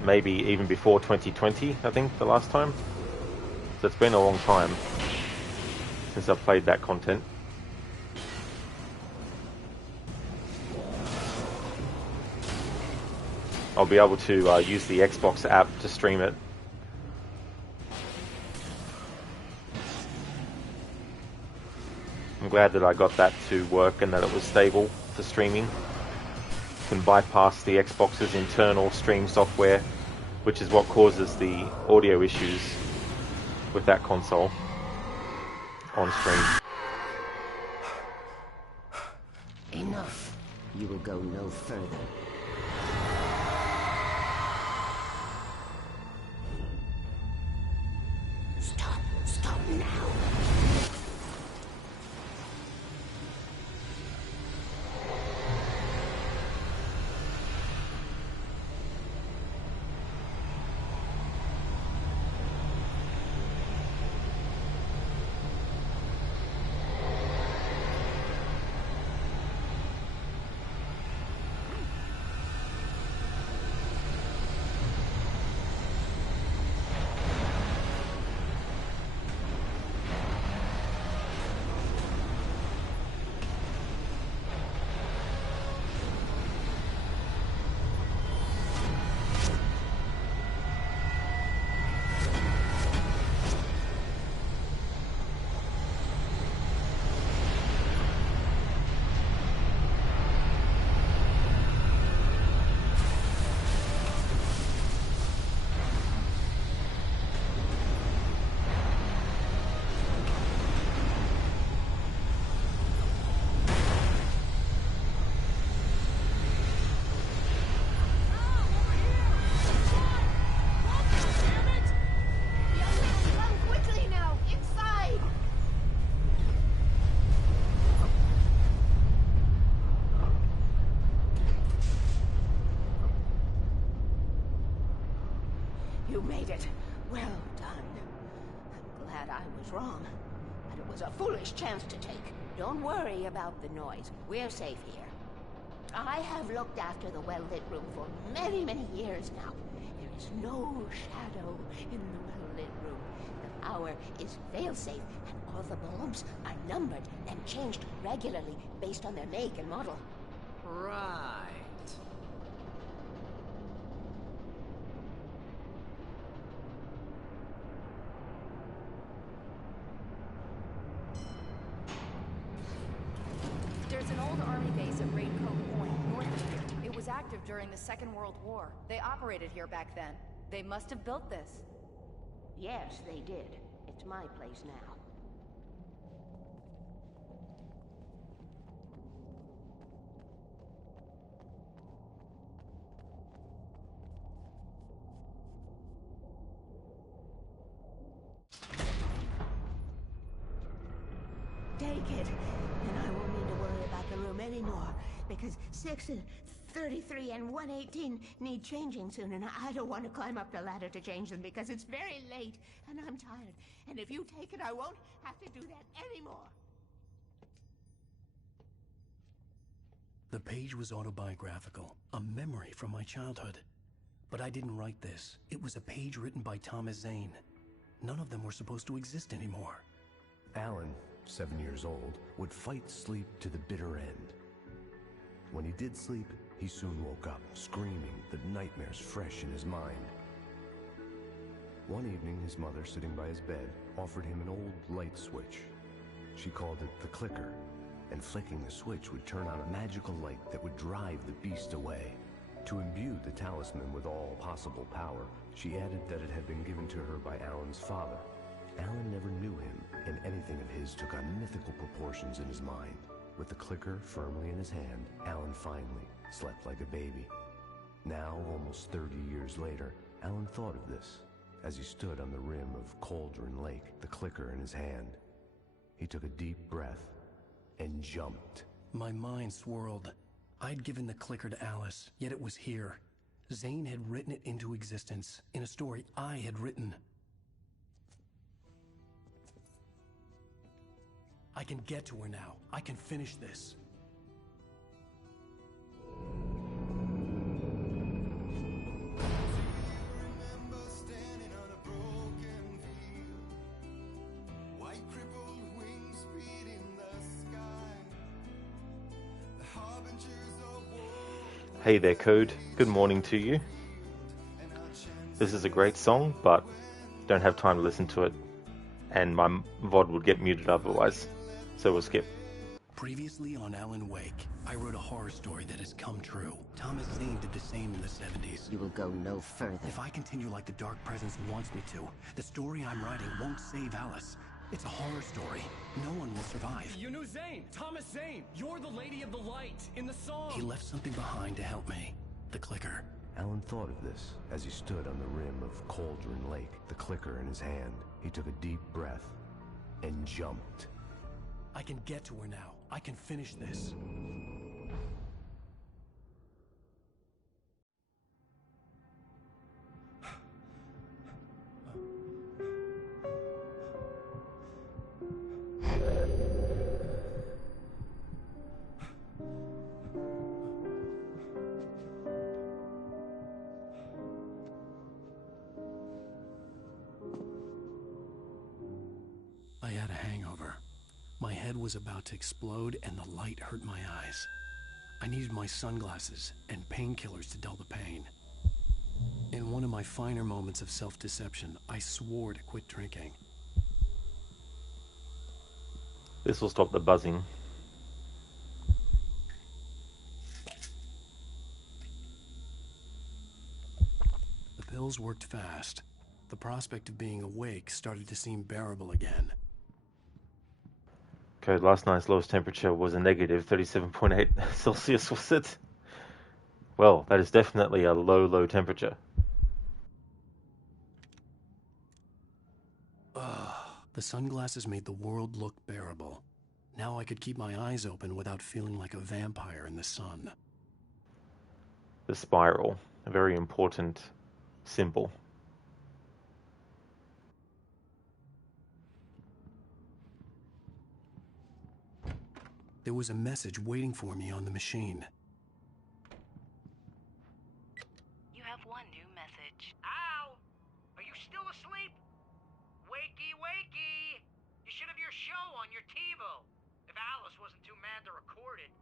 maybe even before 2020, I think, the last time. So it's been a long time since I've played that content. I'll be able to use the Xbox app to stream it. I'm glad that I got that to work and that it was stable for streaming. You can bypass the Xbox's internal stream software, which is what causes the audio issues with that console on stream. Enough. You will go no further. Stop now. You made it. Well done. I'm glad I was wrong. But it was a foolish chance to take. Don't worry about the noise. We're safe here. I have looked after the well-lit room for many, many years now. There is no shadow in the well-lit room. The power is fail-safe, and all the bulbs are numbered and changed regularly based on their make and model. Right. There's an old army base at Raincoat Point, north of here. It was active during the Second World War. They operated here back then. They must have built this. Yes, they did. It's my place now. Take it, and I won't need to worry about the room anymore, because 6 and 33 and 118 need changing soon, and I don't want to climb up the ladder to change them because it's very late, and I'm tired. And if you take it, I won't have to do that anymore. The page was autobiographical, a memory from my childhood. But I didn't write this. It was a page written by Thomas Zane. None of them were supposed to exist anymore. Alan, 7 years old, would fight sleep to the bitter end. When he did sleep, he soon woke up, screaming, the nightmares fresh in his mind. One evening, his mother, sitting by his bed, offered him an old light switch. She called it the clicker, and flicking the switch would turn on a magical light that would drive the beast away. To imbue the talisman with all possible power, she added that it had been given to her by Alan's father. Alan never knew him, and anything of his took on mythical proportions in his mind. With the clicker firmly in his hand, Alan finally slept like a baby. Now, almost 30 years later, Alan thought of this as he stood on the rim of Cauldron Lake, the clicker in his hand. He took a deep breath and jumped. My mind swirled. I'd given the clicker to Alice, yet it was here. Zane had written it into existence, in a story I had written. I can get to her now. I can finish this. Hey there, Code. Good morning to you. This is a great song, but don't have time to listen to it, and my VOD would get muted otherwise, so we'll skip. Previously on Alan Wake, I wrote a horror story that has come true. Thomas Zane did the same in the 70s. You will go no further. If I continue like the Dark Presence wants me to, the story I'm writing won't save Alice. It's a horror story. No one will survive. You knew Zane! Thomas Zane! You're the Lady of the Light in the song! He left something behind to help me. The clicker. Alan thought of this as he stood on the rim of Cauldron Lake, the clicker in his hand. He took a deep breath and jumped. I can get to her now. I can finish this. I had a hangover. My head was about to explode and the light hurt my eyes. I needed my sunglasses and painkillers to dull the pain. In one of my finer moments of self-deception, I swore to quit drinking. This will stop the buzzing. The pills worked fast. The prospect of being awake started to seem bearable again. Okay, last night's lowest temperature was a negative 37.8 Celsius, was it? Well, that is definitely a low, low temperature. The sunglasses made the world look bearable. Now I could keep my eyes open without feeling like a vampire in the sun. The spiral, a very important symbol. There was a message waiting for me on the machine. You have one new message. Al! Are you still asleep? Wakey, wakey! You should have your show on your TiVo. If Alice wasn't too mad to record it.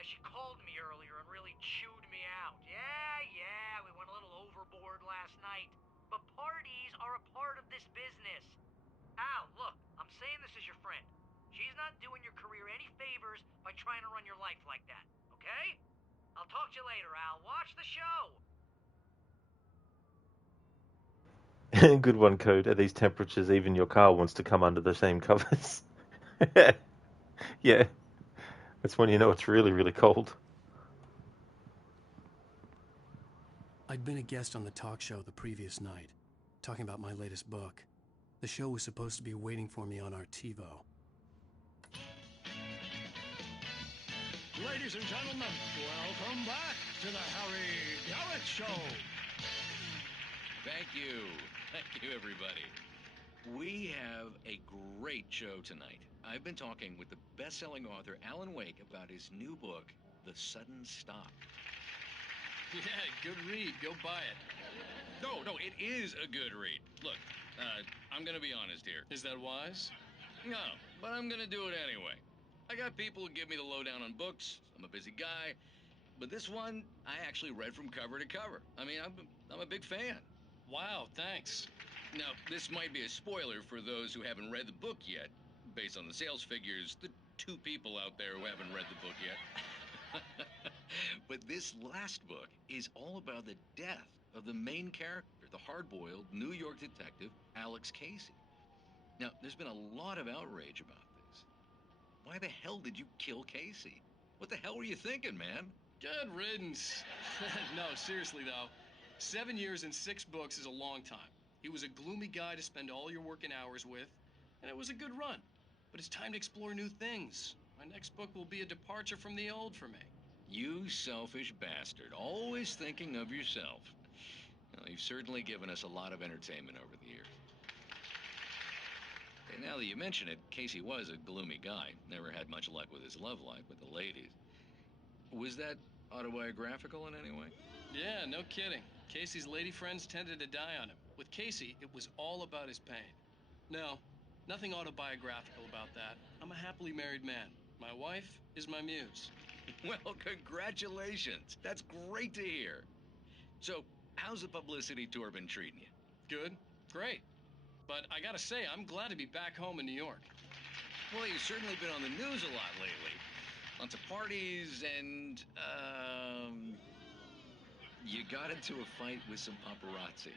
And she called me earlier and really chewed me out. Yeah, we went a little overboard last night. But parties are a part of this business. Al, look, I'm saying this as your friend. She's not doing your career any favors by trying to run your life like that, okay? I'll talk to you later, Al. Watch the show! Good one, Code. At these temperatures, even your car wants to come under the same covers. Yeah, that's when you know it's really, really cold. I'd been a guest on the talk show the previous night, talking about my latest book. The show was supposed to be waiting for me on our TiVo. Ladies and gentlemen, welcome back to the Harry Garrett Show. Thank you. Thank you, everybody. We have a great show tonight. I've been talking with the best-selling author Alan Wake about his new book, The Sudden Stop. Yeah, good read. Go buy it. No, it is a good read. Look, I'm gonna be honest here. Is that wise? No, but I'm gonna do it anyway. I got people who give me the lowdown on books. I'm a busy guy. But this one, I actually read from cover to cover. I mean, I'm a big fan. Wow, thanks. Now, this might be a spoiler for those who haven't read the book yet. Based on the sales figures, the 2 people out there who haven't read the book yet. But this last book is all about the death of the main character, the hard-boiled New York detective, Alex Casey. Now, there's been a lot of outrage about this. Why the hell did you kill Casey? What the hell were you thinking, man? Good riddance. No, seriously, though. 7 years and 6 books is a long time. He was a gloomy guy to spend all your working hours with, and it was a good run. But it's time to explore new things. My next book will be a departure from the old for me. You selfish bastard, always thinking of yourself. Well, you've certainly given us a lot of entertainment over the years. And now that you mention it, Casey was a gloomy guy. Never had much luck with his love life with the ladies. Was that autobiographical in any way? Yeah, no kidding. Casey's lady friends tended to die on him. With Casey, it was all about his pain. No, nothing autobiographical about that. I'm a happily married man. My wife is my muse. Well, congratulations. That's great to hear. So, how's the publicity tour been treating you? Good. Great. But I gotta say, I'm glad to be back home in New York. Well, you've certainly been on the news a lot lately. Lots of parties and, you got into a fight with some paparazzi.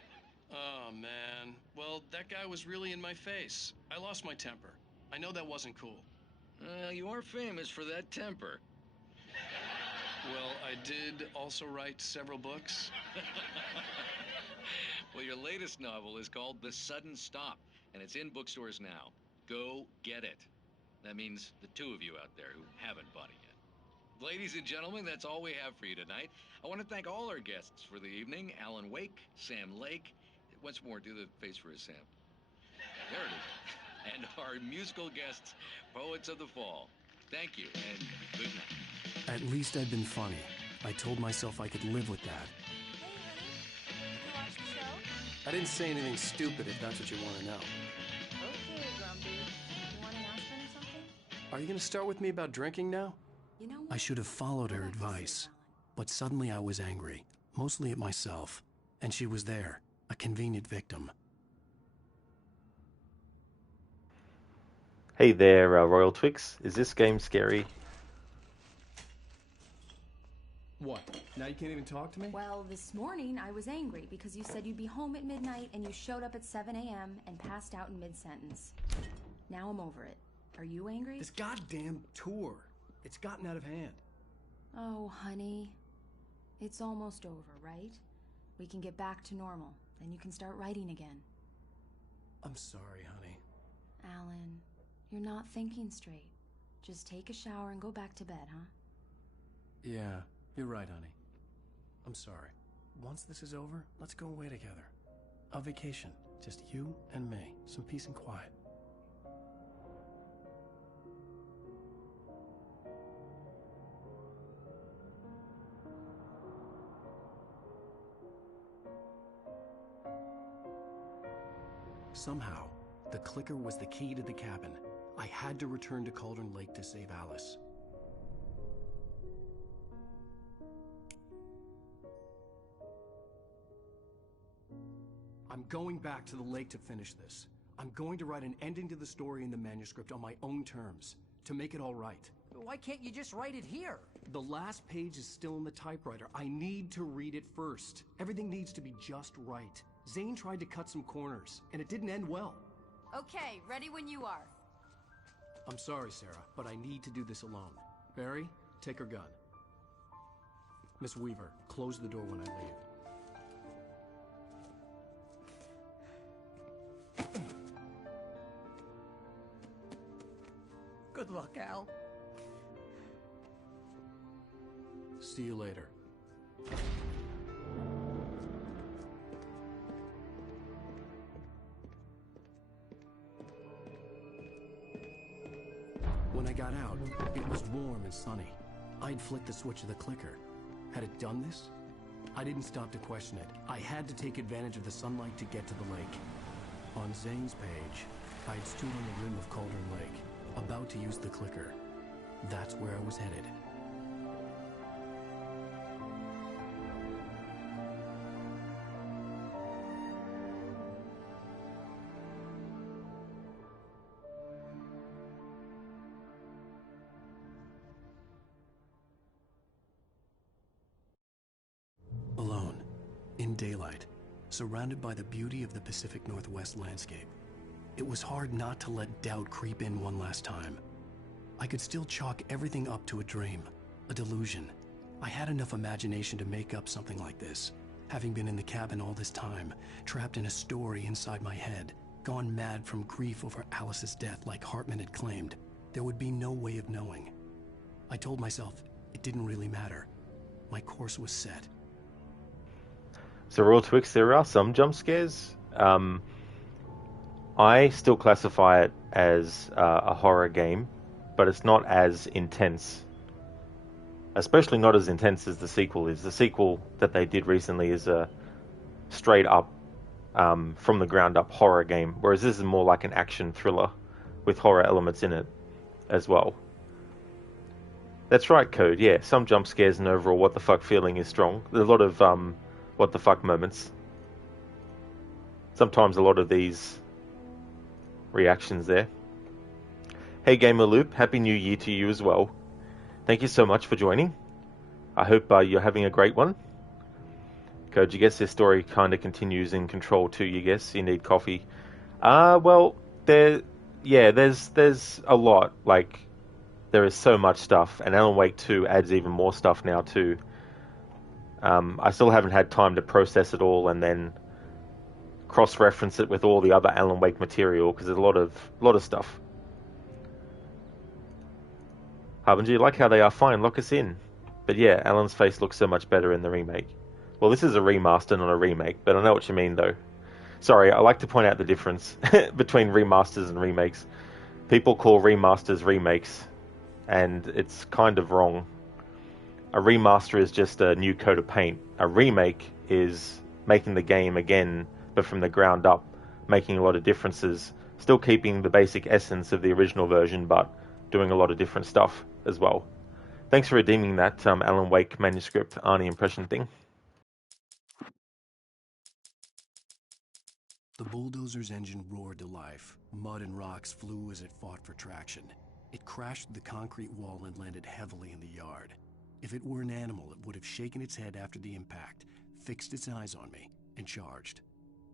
Oh, man. Well, that guy was really in my face. I lost my temper. I know that wasn't cool. You are famous for that temper. Well, I did also write several books. Well, your latest novel is called The Sudden Stop, and it's in bookstores now. Go get it. That means the 2 of you out there who haven't bought it yet. Ladies and gentlemen, that's all we have for you tonight. I want to thank all our guests for the evening. Alan Wake, Sam Lake. Once more, do the face for a Sam. There it is. And our musical guests, Poets of the Fall. Thank you, and good night. At least I'd been funny. I told myself I could live with that. Hey, honey. Did you watch the show? I didn't say anything stupid if that's what you want to know. Okay, Grumpy. You want an aspirin or something? Are you going to start with me about drinking now? You know what? I should have followed her advice. But suddenly I was angry, mostly at myself. And she was there, a convenient victim. Hey there, Royal Twix. Is this game scary? What? Now you can't even talk to me? Well, this morning I was angry because you said you'd be home at midnight and you showed up at 7 a.m. and passed out in mid-sentence. Now I'm over it. Are you angry? This goddamn tour. It's gotten out of hand. Oh, honey. It's almost over, right? We can get back to normal. Then you can start writing again. I'm sorry, honey. Alan, you're not thinking straight. Just take a shower and go back to bed, huh? Yeah, you're right, honey. I'm sorry. Once this is over, let's go away together. A vacation. Just you and me. Some peace and quiet. Somehow, the clicker was the key to the cabin. I had to return to Cauldron Lake to save Alice. I'm going back to the lake to finish this. I'm going to write an ending to the story in the manuscript on my own terms, to make it all right. Why can't you just write it here? The last page is still in the typewriter. I need to read it first. Everything needs to be just right. Zane tried to cut some corners, and it didn't end well. Okay, ready when you are. I'm sorry, Sarah, but I need to do this alone. Barry, take her gun. Miss Weaver, close the door when I leave. Good luck, Al. See you later. When I got out, it was warm and sunny. I'd flicked the switch of the clicker. Had it done this? I didn't stop to question it. I had to take advantage of the sunlight to get to the lake. On Zane's page, I'd stood on the rim of Cauldron Lake, about to use the clicker. That's where I was headed. Alone, in daylight, surrounded by the beauty of the Pacific Northwest landscape, it was hard not to let doubt creep in one last time. I could still chalk everything up to a dream, a delusion. I had enough imagination to make up something like this, having been in the cabin all this time, trapped in a story inside my head, gone mad from grief over Alice's death like Hartman had claimed. There would be no way of knowing. I told myself it didn't really matter. My course was set. So real Twix, there are some jump scares. I still classify it as a horror game, but it's not as intense. Especially not as intense as the sequel is. The sequel that they did recently is a straight up, from the ground up horror game, whereas this is more like an action thriller with horror elements in it as well. That's right, Code. Yeah, some jump scares and overall what the fuck feeling is strong. There's a lot of what the fuck moments. Sometimes a lot of these reactions there. Hey Gamer Loop, Happy New Year to you as well. Thank you so much for joining. I hope you're having a great one. Code, you guess this story kind of continues in Control 2, you guess? You need coffee. Well, there's a lot. Like, there is so much stuff, and Alan Wake 2 adds even more stuff now too. I still haven't had time to process it all and then cross-reference it with all the other Alan Wake material, because there's a lot of stuff. Harbinger, you like how they are? Fine, lock us in. But yeah, Alan's face looks so much better in the remake. Well, this is a remaster, not a remake, but I know what you mean, though. Sorry, I like to point out the difference between remasters and remakes. People call remasters remakes, and it's kind of wrong. A remaster is just a new coat of paint. A remake is making the game again, but from the ground up, making a lot of differences, still keeping the basic essence of the original version, but doing a lot of different stuff as well. Thanks for redeeming that Alan Wake manuscript Arnie impression thing. The bulldozer's engine roared to life. Mud and rocks flew as it fought for traction. It crashed through the concrete wall and landed heavily in the yard. If it were an animal, it would have shaken its head after the impact, fixed its eyes on me, and charged.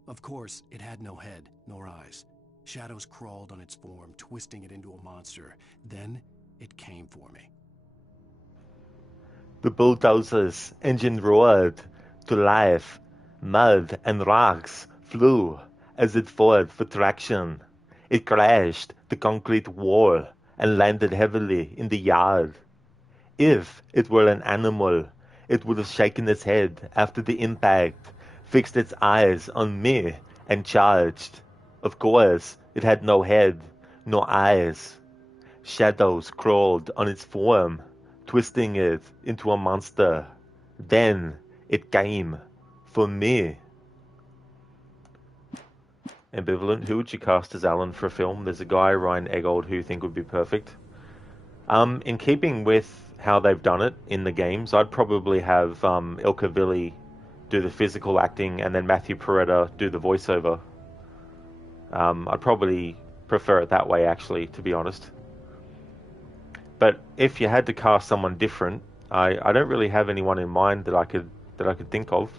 Of course, it had no head, nor eyes. Shadows crawled on its form, twisting it into a monster. Then, it came for me. The bulldozer's engine roared to life. Mud and rocks flew as it fought for traction. It crashed the concrete wall and landed heavily in the yard. If it were an animal, it would have shaken its head after the impact, fixed its eyes on me, and charged. Of course, it had no head, no eyes. Shadows crawled on its form, twisting it into a monster. Then it came for me. ambivalent. Who would you cast as Alan for a film? There's a guy, Ryan Eggold, who you think would be perfect. In keeping with how they've done it in the games, I'd probably have Ilka Villi do the physical acting and then Matthew Peretta do the voiceover. I'd probably prefer it that way, actually, to be honest. But if you had to cast someone different, I don't really have anyone in mind that I could think of.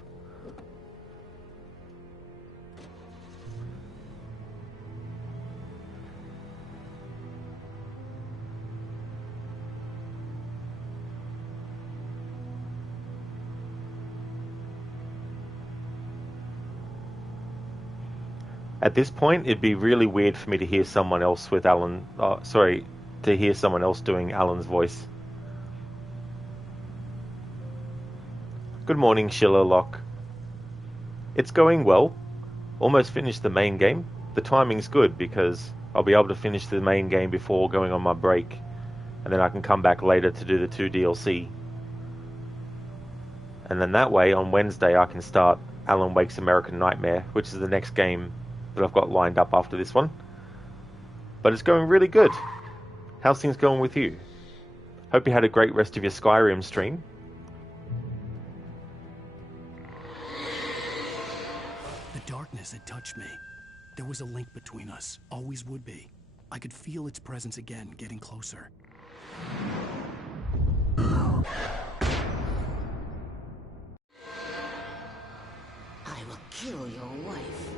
At this point, it'd be really weird for me to hear someone else with Alan. To hear someone else doing Alan's voice. Good morning, Schiller Locke. It's going well. Almost finished the main game. The timing's good because I'll be able to finish the main game before going on my break, and then I can come back later to do the 2 DLC. And then that way, on Wednesday, I can start Alan Wake's American Nightmare, which is the next game that I've got lined up after this one. But it's going really good. How's things going with you? Hope you had a great rest of your Skyrim stream. The darkness had touched me. There was a link between us, always would be. I could feel its presence again, getting closer. I will kill your wife.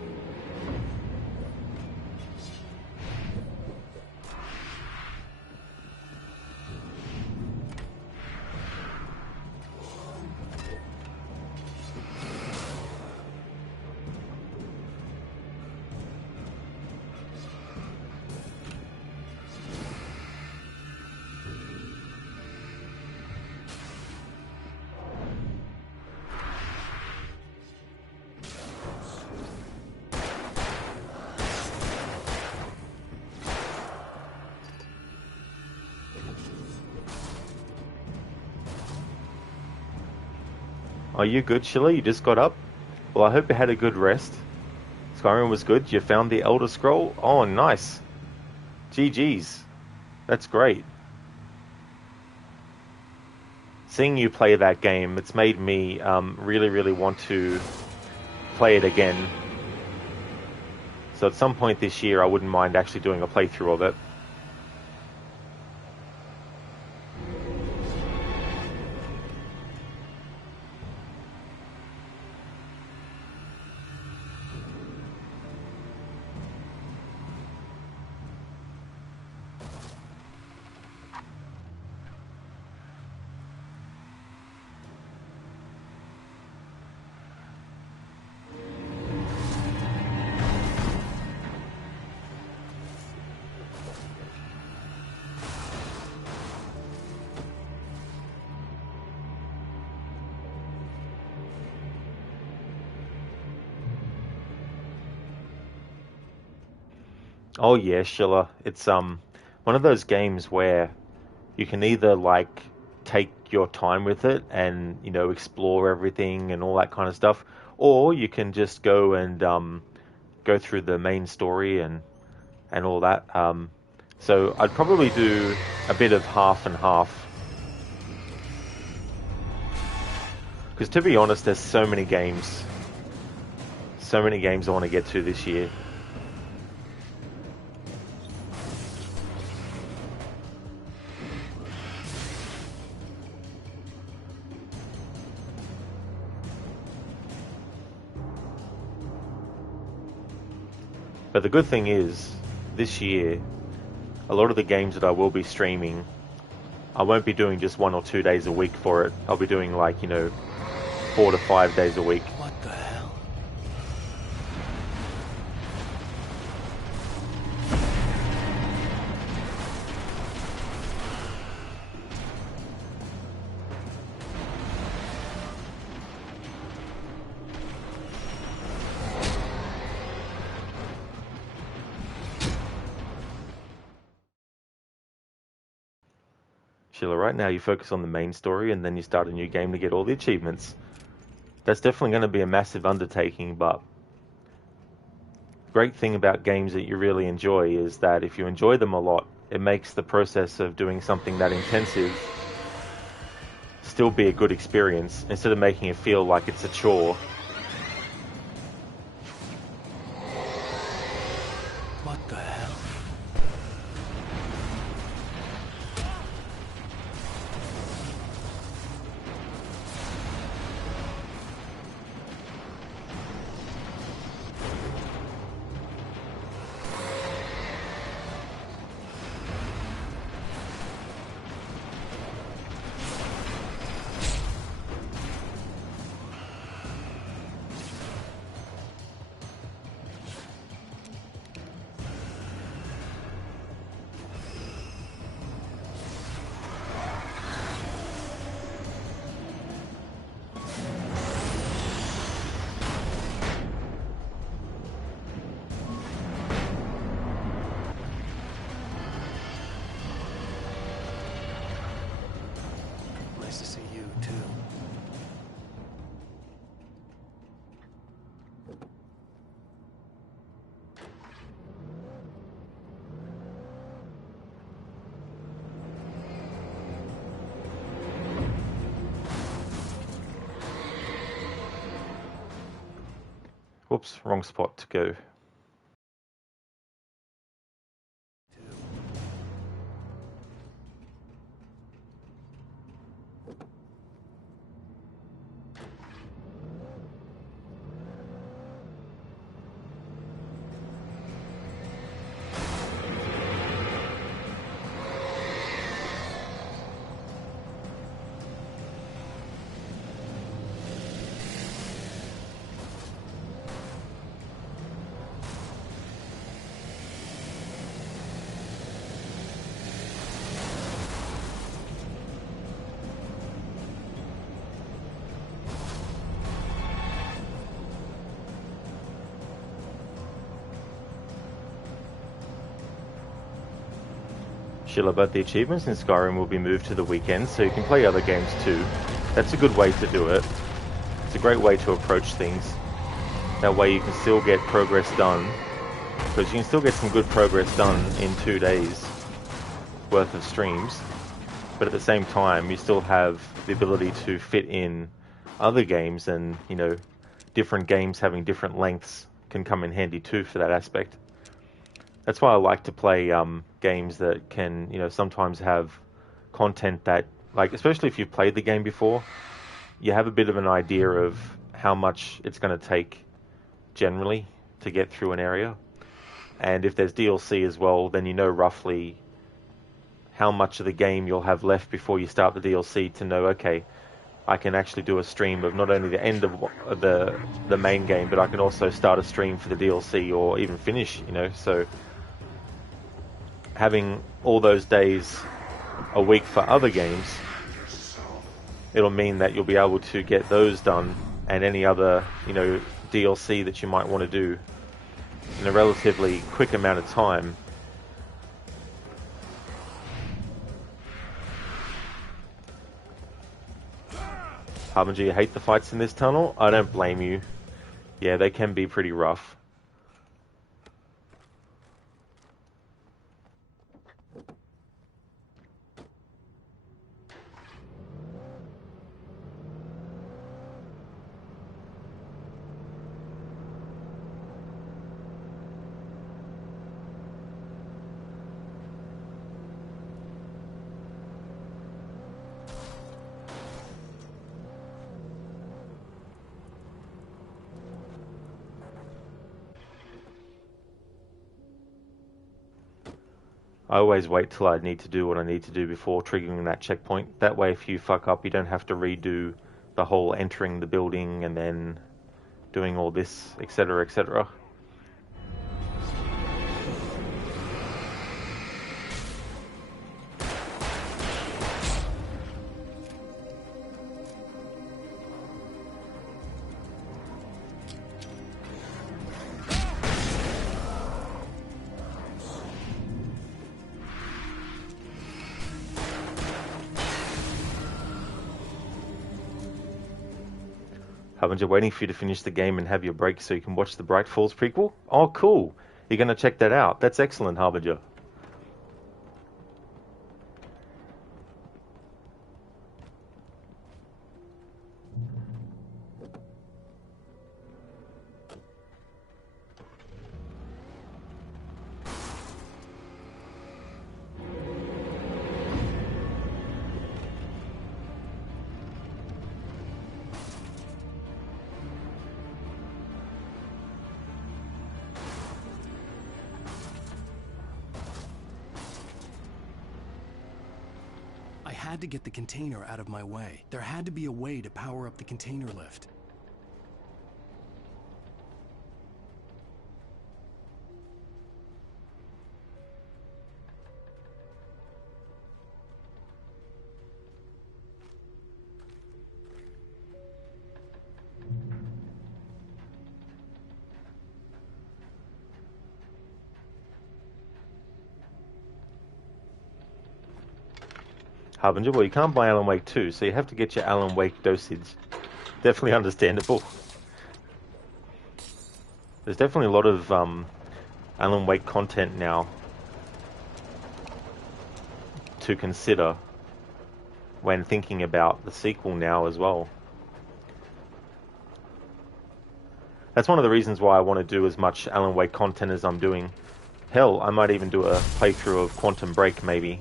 Are you good, Schiller? You just got up? Well, I hope you had a good rest. Skyrim was good. You found the Elder Scroll? Oh, nice. GG's. That's great. Seeing you play that game, it's made me really, really want to play it again. So at some point this year, I wouldn't mind actually doing a playthrough of it. Oh yeah, Schiller. It's one of those games where you can either like take your time with it and explore everything and all that kind of stuff, or you can just go and go through the main story and all that. So I'd probably do a bit of half and half. Because to be honest, there's so many games I want to get to this year. But the good thing is, this year, a lot of the games that I will be streaming, I won't be doing just 1 or 2 days a week for it. I'll be doing 4 to 5 days a week. What the hell? Sheila, right now you focus on the main story and then you start a new game to get all the achievements. That's definitely going to be a massive undertaking, but great thing about games that you really enjoy is that if you enjoy them a lot, it makes the process of doing something that intensive still be a good experience instead of making it feel like it's a chore. What the hell? Nice to see you, too. Whoops, wrong spot to go. Sheila, but the achievements in Skyrim will be moved to the weekend, so you can play other games too. That's a good way to do it. It's a great way to approach things. That way you can still get progress done, because you can still get some good progress done in 2 days worth of streams, but at the same time you still have the ability to fit in other games, and you know, different games having different lengths can come in handy too for that aspect. That's why I like to play games that can, you know, sometimes have content that, like, especially if you've played the game before, you have a bit of an idea of how much it's going to take generally to get through an area. And if there's DLC as well, then you know roughly how much of the game you'll have left before you start the DLC to know, okay, I can actually do a stream of not only the end of the main game, but I can also start a stream for the DLC or even finish, you know, so having all those days a week for other games, it'll mean that you'll be able to get those done and any other, you know, DLC that you might want to do in a relatively quick amount of time. Harbinger, you hate the fights in this tunnel? I don't blame you. Yeah, they can be pretty rough. I always wait till I need to do what I need to do before triggering that checkpoint. That way, if you fuck up, you don't have to redo the whole entering the building and then doing all this, etc., etc. Harbinger, waiting for you to finish the game and have your break so you can watch the Bright Falls prequel. Oh, cool. You're going to check that out. That's excellent, Harbinger. I had to get the container out of my way. There had to be a way to power up the container lift. Harbinger, well, you can't buy Alan Wake 2, so you have to get your Alan Wake dosage. Definitely understandable. There's definitely a lot of Alan Wake content now to consider when thinking about the sequel now as well. That's one of the reasons why I want to do as much Alan Wake content as I'm doing. Hell, I might even do a playthrough of Quantum Break maybe.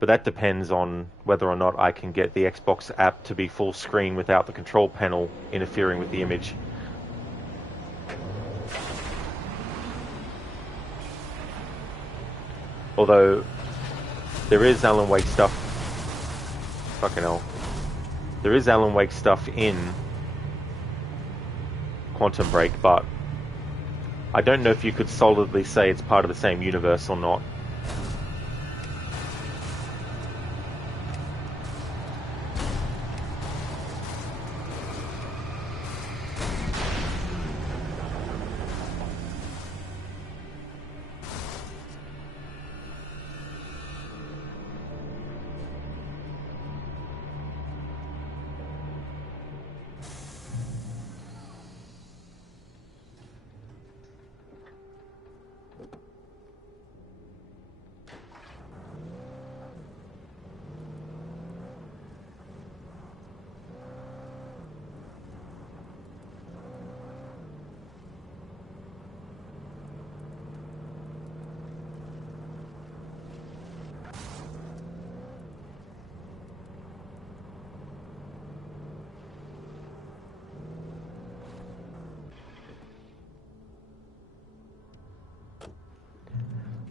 But that depends on whether or not I can get the Xbox app to be full screen without the control panel interfering with the image. Although, there is Alan Wake stuff... Fucking hell. There is Alan Wake stuff in Quantum Break, but I don't know if you could solidly say it's part of the same universe or not.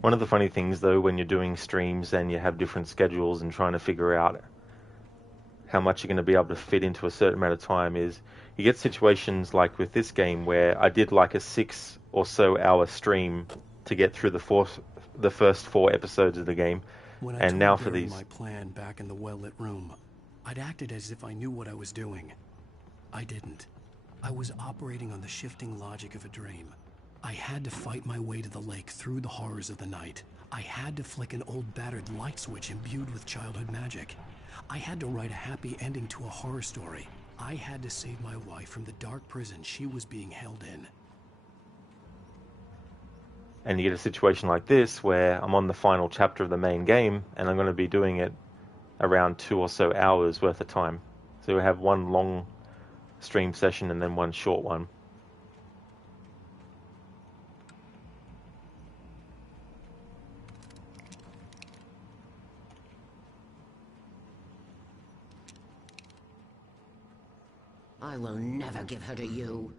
One of the funny things, though, when you're doing streams and you have different schedules and trying to figure out how much you're going to be able to fit into a certain amount of time is you get situations like with this game where I did like a 6 or so hour stream to get through the first 4 episodes of the game. When I and told now for Barry these... my plan back in the well-lit room, I'd acted as if I knew what I was doing. I didn't. I was operating on the shifting logic of a dream. I had to fight my way to the lake through the horrors of the night. I had to flick an old battered light switch imbued with childhood magic. I had to write a happy ending to a horror story. I had to save my wife from the dark prison she was being held in. And you get a situation like this where I'm on the final chapter of the main game and I'm going to be doing it around 2 or so hours worth of time. So we have one long stream session and then one short one. I will never give her to you.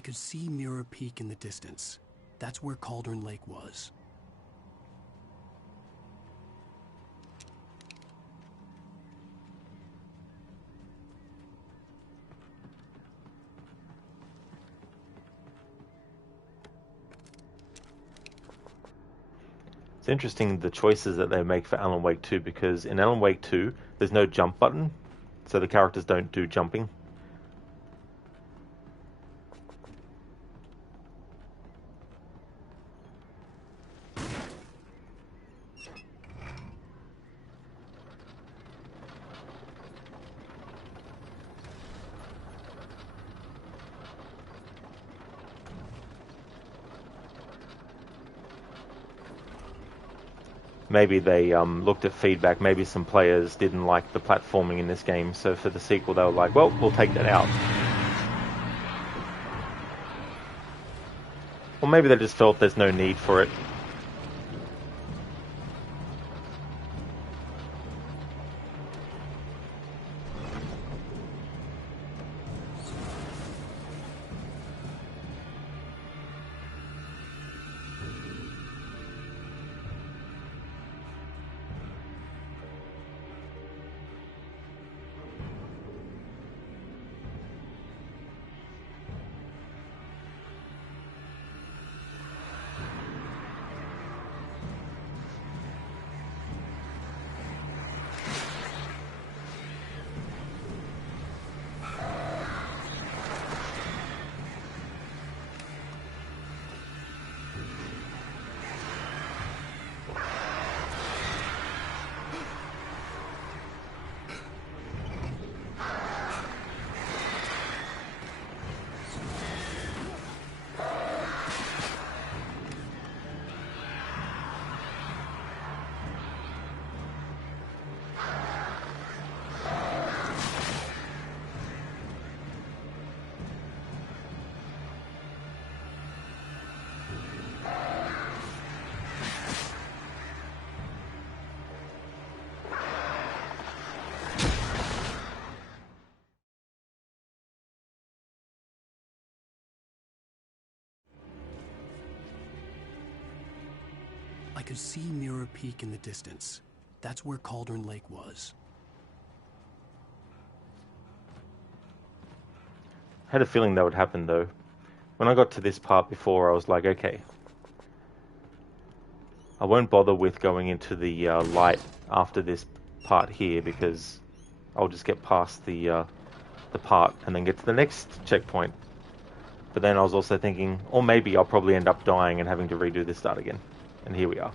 I could see Mirror Peak in the distance. That's where Cauldron Lake was. It's interesting the choices that they make for Alan Wake 2, because in Alan Wake 2 there's no jump button, so the characters don't do jumping. Maybe they looked at feedback. Maybe some players didn't like the platforming in this game, so for the sequel they were like, well, we'll take that out. Or maybe they just felt there's no need for it. I could see Mirror Peak in the distance. That's where Cauldron Lake was. I had a feeling that would happen though. When I got to this part before, I was like, okay, I won't bother with going into the light after this part here, because I'll just get past the part and then get to the next checkpoint. But then I was also thinking, or maybe I'll probably end up dying and having to redo this start again. And here we are.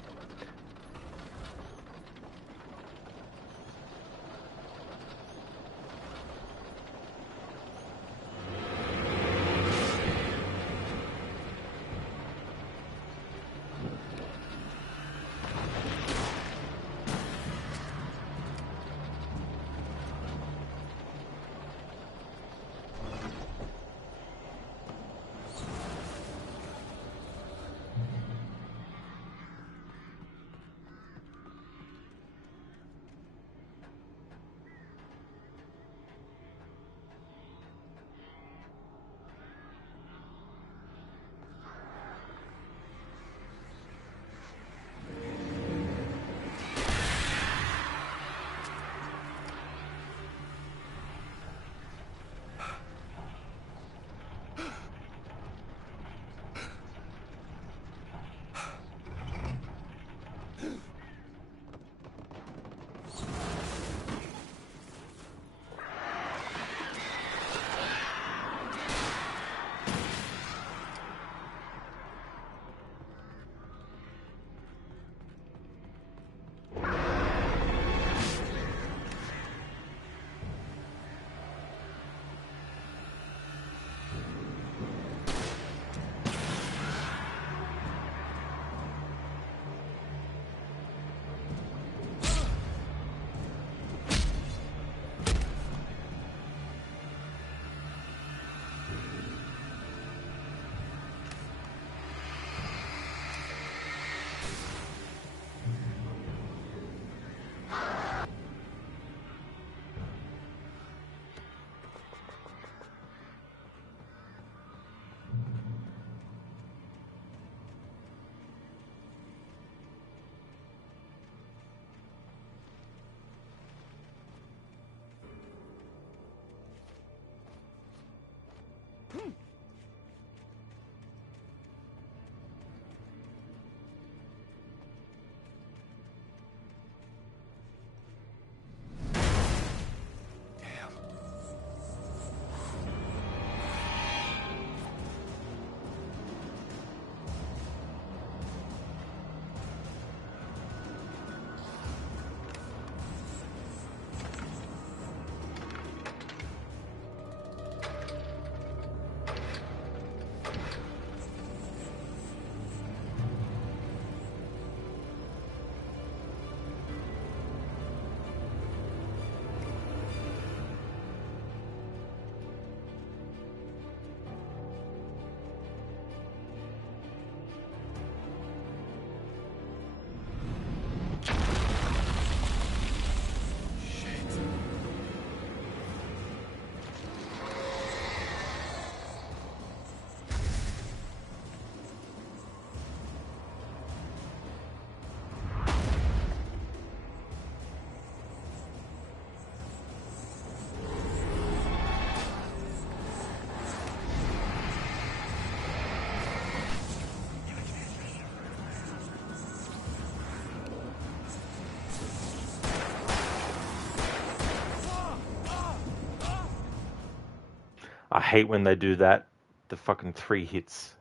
I hate when they do that. The fucking 3 hits.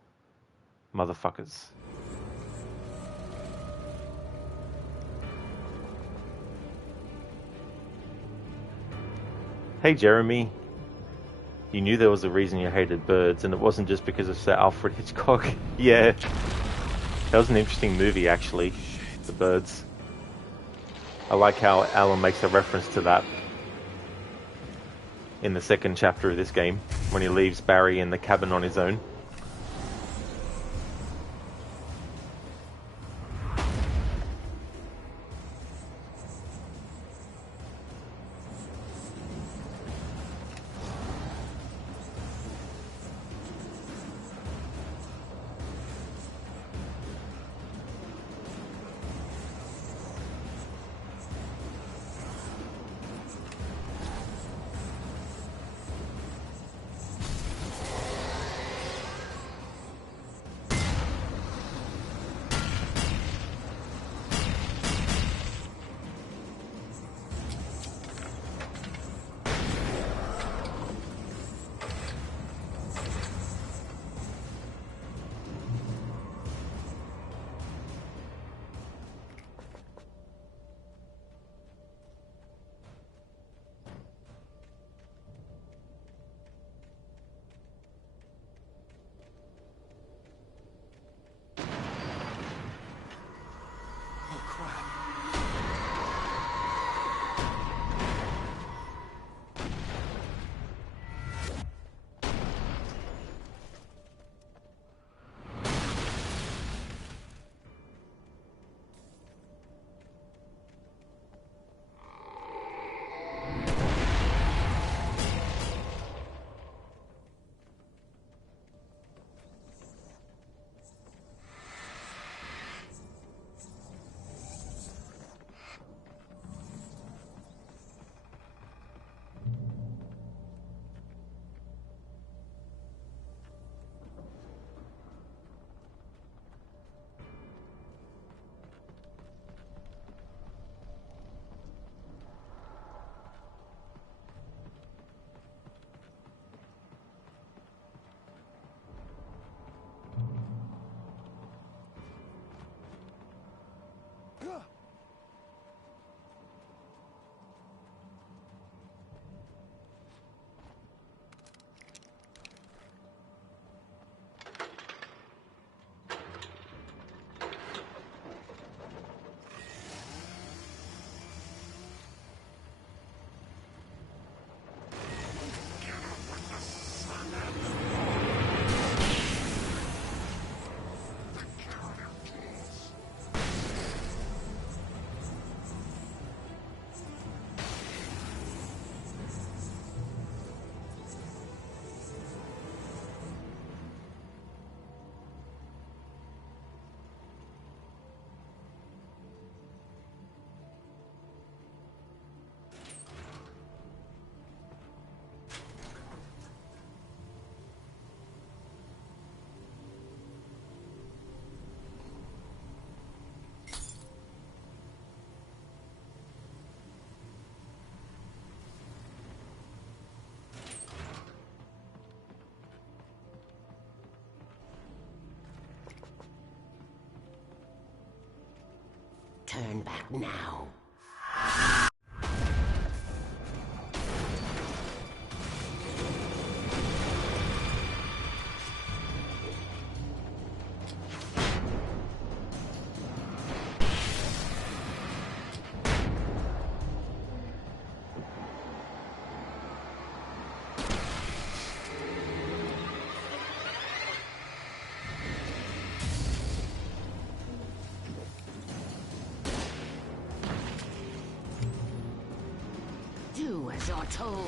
Motherfuckers. Hey Jeremy, you knew there was a reason you hated birds, and it wasn't just because of Sir Alfred Hitchcock. Yeah, that was an interesting movie actually, The Birds. I like how Alan makes a reference to that in the second chapter of this game, when he leaves Barry in the cabin on his own. Turn back now. Do as you're told.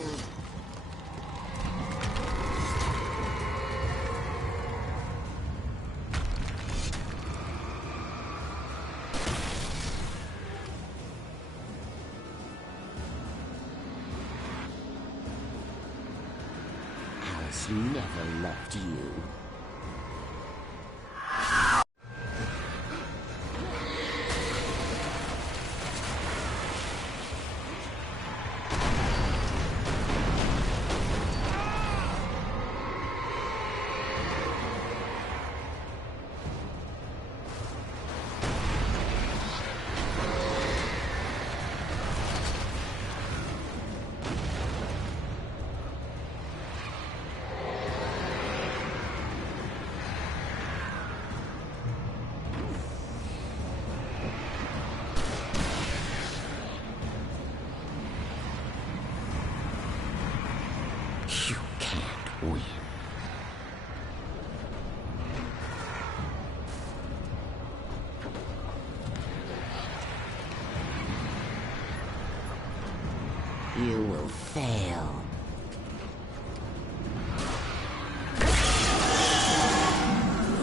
Alice never loved you. You can't win. You will fail.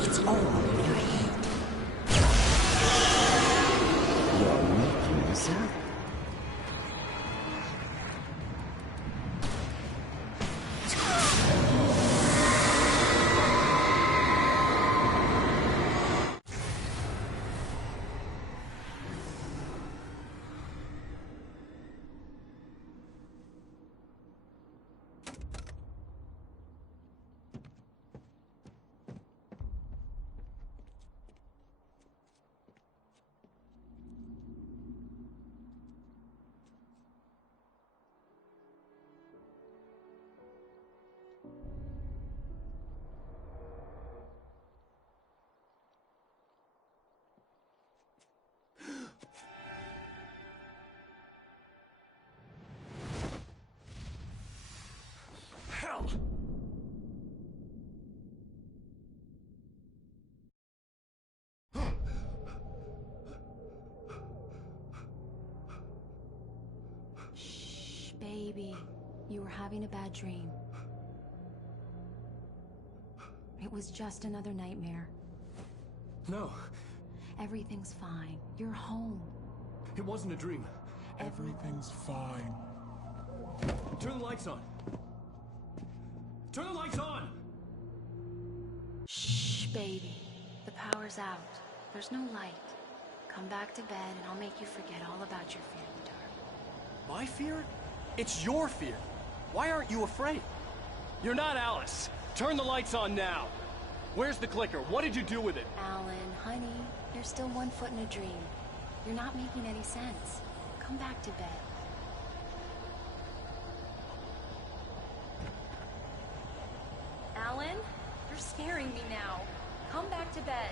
It's all in your head. You're making this up. Hell! Shh, baby. You were having a bad dream. It was just another nightmare. No, Everything's fine. You're home. it wasn't a dream. Everything's fine. Turn the lights on. Turn the lights on! Shh, baby. The power's out. There's no light. Come back to bed and I'll make you forget all about your fear in the dark. My fear? It's your fear. Why aren't you afraid? You're not Alice. Turn the lights on now. Where's the clicker? What did you do with it? Alan, honey, you're still 1 foot in a dream. You're not making any sense. Come back to bed. Alan, you're scaring me now. Come back to bed.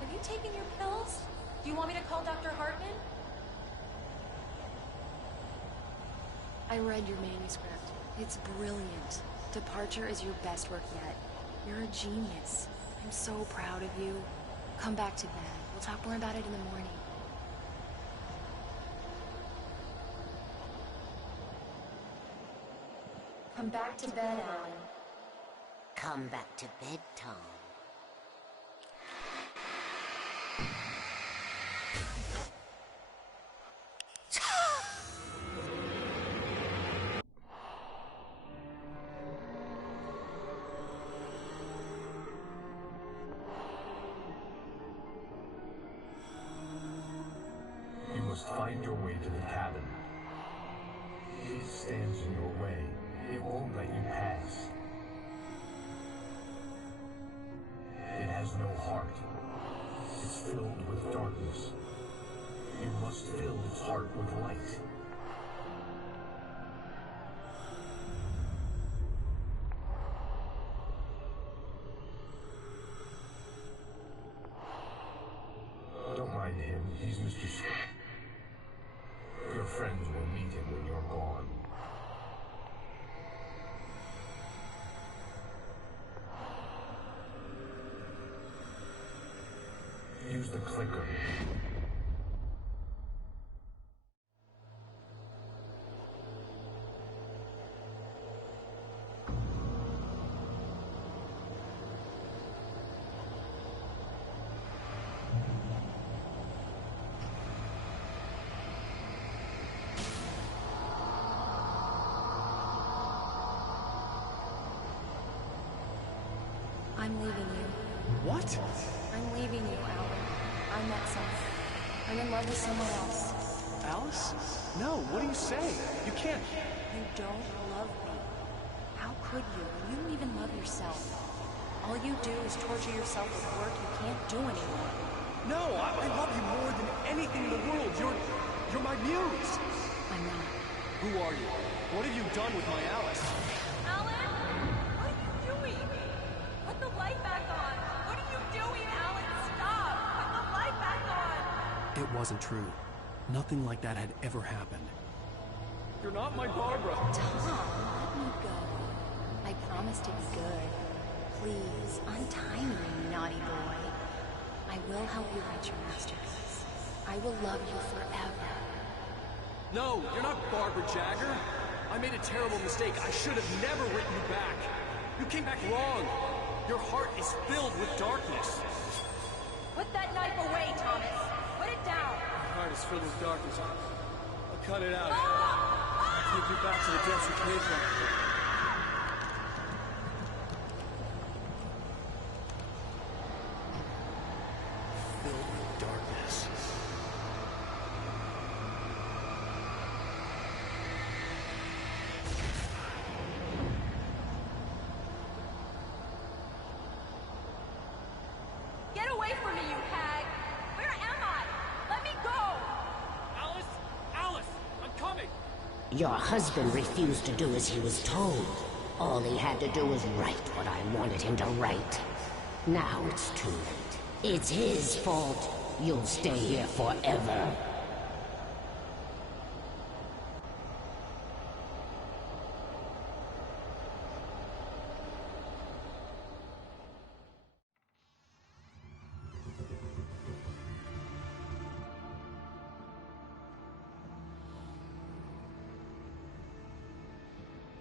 Have you taken your pills? Do you want me to call Dr. Hartman? I read your manuscript. It's brilliant. Departure is your best work yet. You're a genius. I'm so proud of you. Come back to bed. We'll talk more about it in the morning. Come back to bed, Alan. Come back to bed, Tom. You must find your way to the cabin. It stands in your way. It won't let you pass. It has no heart. It's filled with darkness. You must fill its heart with light. Don't mind him. He's Mr. Your friends will meet him when you're gone. Use the clicker. I'm leaving you. What? I'm leaving you, Alan. I met someone. I'm in love with someone else. Alice? No, what are you saying? You can't... You don't love me. How could you? You don't even love yourself. All you do is torture yourself with work you can't do anymore. No, I love you more than anything in the world. You're my muse. I'm not. Who are you? What have you done with my Alice? Alan? What are you doing? Put the light back on! What are you doing, Alan? Stop! Put the light back on! It wasn't true. Nothing like that had ever happened. You're not my Barbara. Tom, let me go. I promise to be good. Please, untie me, you naughty boy. I will help you write your masterpiece. I will love you forever. No, you're not Barbara Jagger. I made a terrible mistake. I should have never written you back. You came back wrong. Your heart is filled with darkness. Put that knife away, Thomas. Put it down. My heart is filled with darkness. I'll cut it out. I'll take you back to the depths you came from. Filled with darkness. Get away from me, you hag! Where am I? Let me go! Alice! Alice! I'm coming! Your husband refused to do as he was told. All he had to do was write what I wanted him to write. Now it's too late. It's his fault. You'll stay here forever.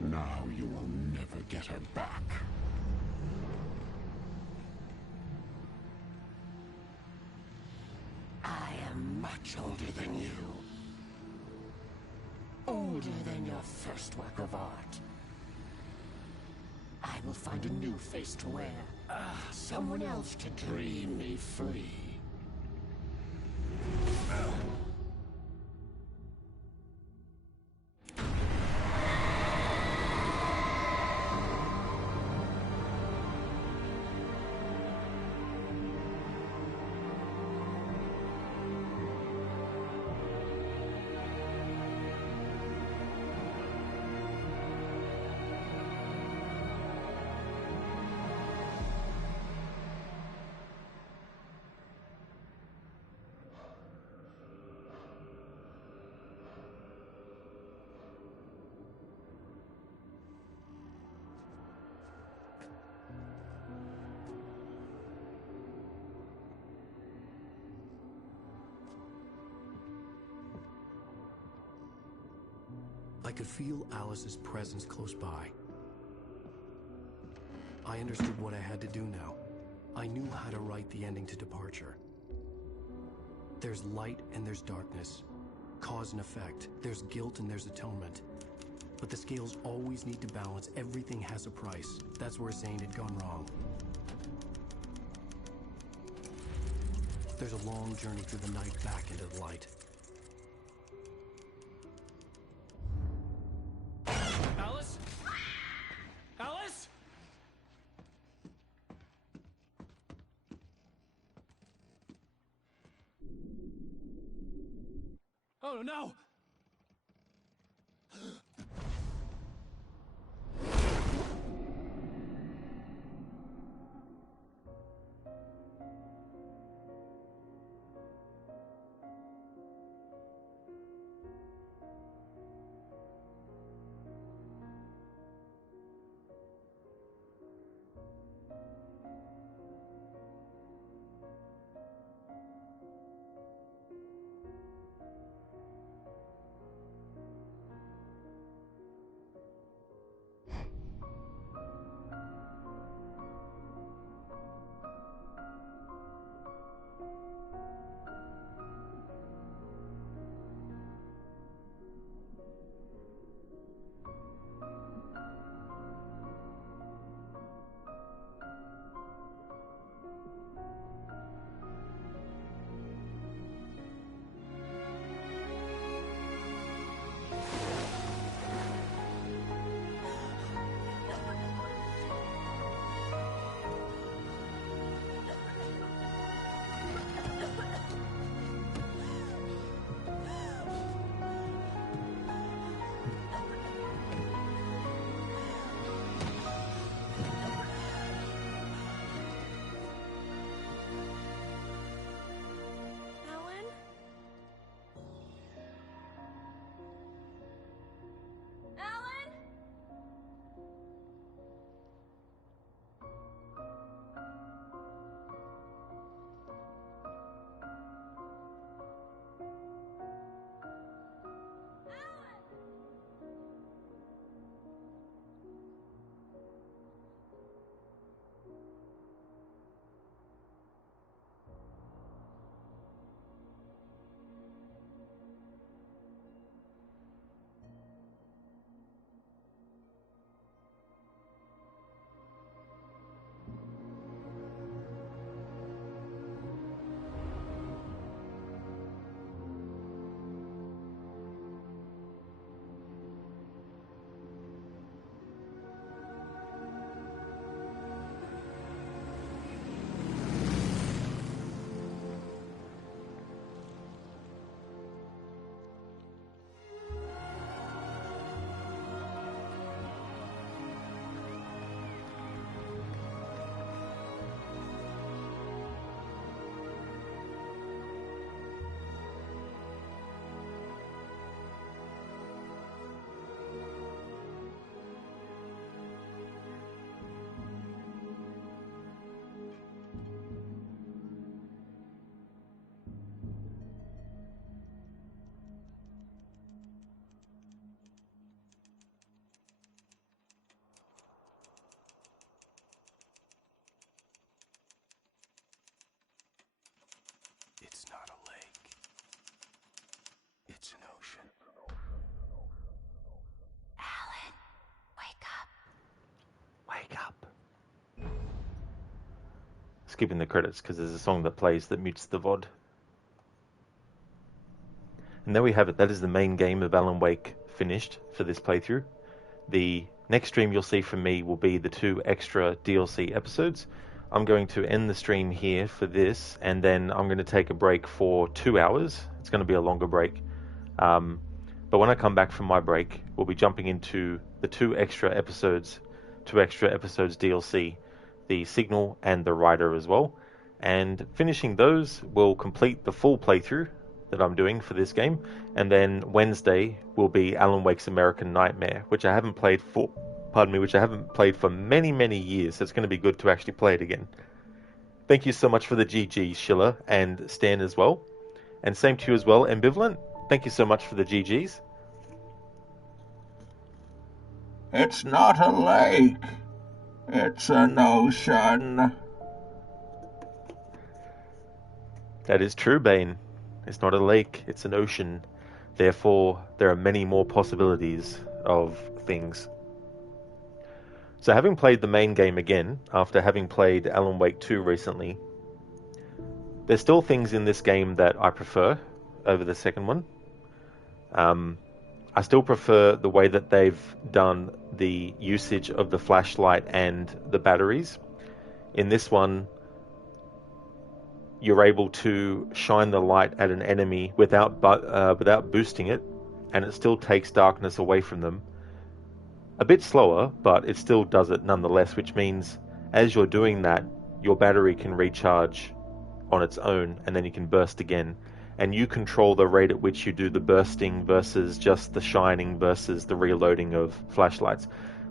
Now you will never get her back. I am much older than you. Older than your first work of art. I will find a new face to wear. Someone else to dream me free. I could feel Alice's presence close by. I understood what I had to do now. I knew how to write the ending to Departure. There's light and there's darkness. Cause and effect. There's guilt and there's atonement. But the scales always need to balance. Everything has a price. That's where Zane had gone wrong. There's a long journey through the night back into the light. Alice? Alice? Oh no! skipping the credits because there's a song that plays that mutes the VOD. And there we have it. That is the main game of Alan Wake finished for this playthrough. The next stream you'll see from me will be the 2 extra DLC episodes. I'm going to end the stream here for this, and then I'm going to take a break for 2 hours. It's going to be a longer break. But when I come back from my break, we'll be jumping into the 2 extra episodes DLC, the Signal and the Rider as well. And finishing those will complete the full playthrough that I'm doing for this game. And then Wednesday will be Alan Wake's American Nightmare, which I haven't played for many, many years. So it's going to be good to actually play it again. Thank you so much for the GGs, Schiller and Stan as well. And same to you as well, Ambivalent. Thank you so much for the GGs. It's not a lake. It's an ocean. That is true, Bane. It's not a lake, it's an ocean. Therefore, there are many more possibilities of things. So having played the main game again, after having played Alan Wake 2 recently, there's still things in this game that I prefer over the second one. I still prefer the way that they've done the usage of the flashlight and the batteries. In this one, you're able to shine the light at an enemy without boosting it, and it still takes darkness away from them. A bit slower, but it still does it nonetheless, which means as you're doing that, your battery can recharge on its own, and then you can burst again. And you control the rate at which you do the bursting versus just the shining versus the reloading of flashlights.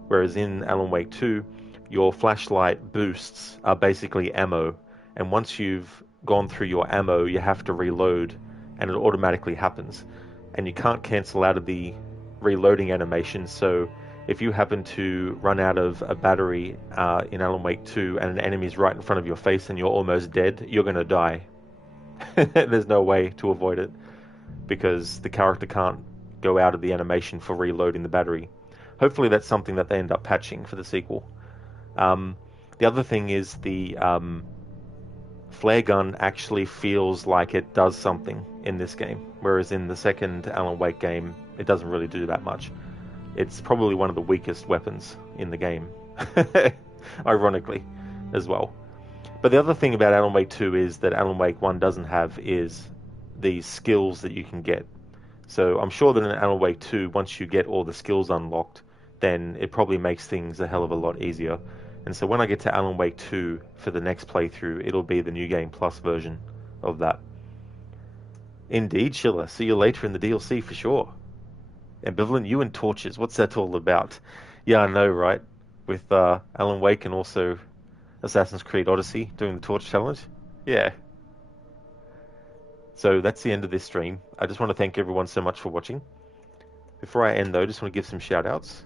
Whereas in Alan Wake 2, your flashlight boosts are basically ammo, and once you've gone through your ammo, you have to reload, and it automatically happens. And you can't cancel out of the reloading animation, so if you happen to run out of a battery in Alan Wake 2 and an enemy's right in front of your face and you're almost dead, you're going to die. There's no way to avoid it, because the character can't go out of the animation for reloading the battery. Hopefully that's something that they end up patching for the sequel. The other thing is the flare gun actually feels like it does something in this game, whereas in the second Alan Wake game, it doesn't really do that much. It's probably one of the weakest weapons in the game, ironically, as well. But the other thing about Alan Wake 2 is that Alan Wake 1 doesn't have is the skills that you can get. So I'm sure that in Alan Wake 2, once you get all the skills unlocked, then it probably makes things a hell of a lot easier. And so when I get to Alan Wake 2 for the next playthrough, it'll be the New Game Plus version of that. Indeed, Schiller. See you later in the DLC for sure. Ambivalent, you and torches. What's that all about? Yeah, I know, right? With Alan Wake and also Assassin's Creed Odyssey doing the torch challenge. Yeah. So that's the end of this stream. I just want to thank everyone so much for watching. Before I end though, I just want to give some shout outs.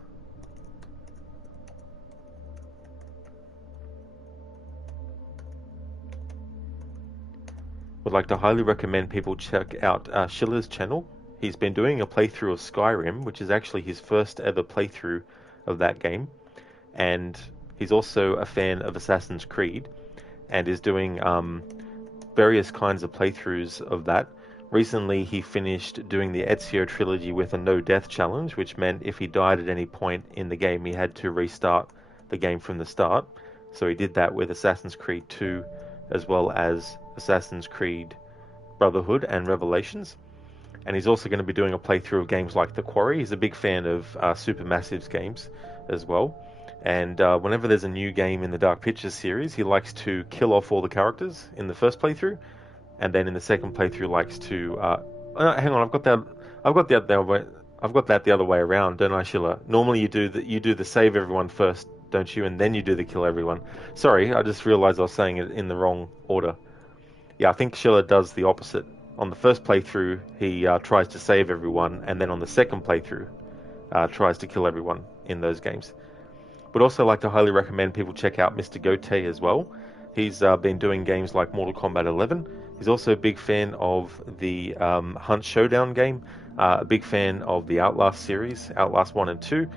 Would like to highly recommend people check out Schiller's channel. He's been doing a playthrough of Skyrim, which is actually his first ever playthrough of that game. And he's also a fan of Assassin's Creed and is doing various kinds of playthroughs of that. Recently, he finished doing the Ezio trilogy with a no-death challenge, which meant if he died at any point in the game, he had to restart the game from the start. So he did that with Assassin's Creed 2, as well as Assassin's Creed Brotherhood and Revelations. And he's also going to be doing a playthrough of games like The Quarry. He's a big fan of Supermassive's games as well. And whenever there's a new game in the Dark Pictures series, he likes to kill off all the characters in the first playthrough, and then in the second playthrough likes to. Hang on, I've got that the other way around, don't I, Schiller? Normally you do the save everyone first, don't you? And then you do the kill everyone. Sorry, I just realised I was saying it in the wrong order. Yeah, I think Schiller does the opposite. On the first playthrough, he tries to save everyone, and then on the second playthrough, tries to kill everyone in those games. Would also like to highly recommend people check out Mr. Gote as well. He's been doing games like Mortal Kombat 11. He's also a big fan of the Hunt Showdown game. A big fan of the Outlast series, Outlast 1 and 2.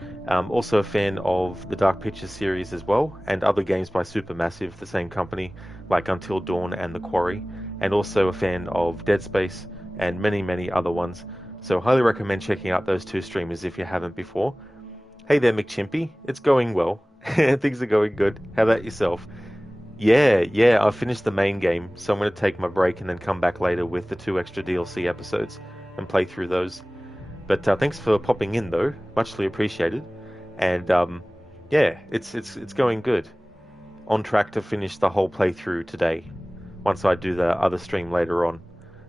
Also a fan of the Dark Pictures series as well, and other games by Supermassive, the same company, like Until Dawn and The Quarry. And also a fan of Dead Space and many, many other ones. So highly recommend checking out those two streamers if you haven't before. Hey there, McChimpy. It's going well. Things are going good. How about yourself? Yeah, I've finished the main game, so I'm going to take my break and then come back later with the 2 extra DLC episodes and play through those. But thanks for popping in, though. Muchly appreciated. And yeah, it's going good. On track to finish the whole playthrough today, once I do the other stream later on.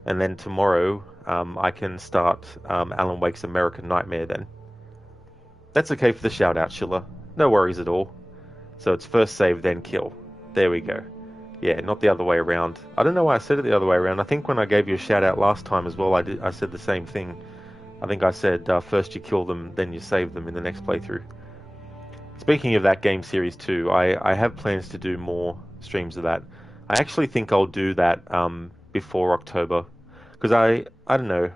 And then tomorrow, I can start Alan Wake's American Nightmare then. That's okay for the shout-out, Schiller. No worries at all. So it's first save, then kill. There we go. Yeah, not the other way around. I don't know why I said it the other way around. I think when I gave you a shout-out last time as well, I said the same thing. I think I said first you kill them, then you save them in the next playthrough. Speaking of that game series too, I have plans to do more streams of that. I actually think I'll do that before October. Because I don't know.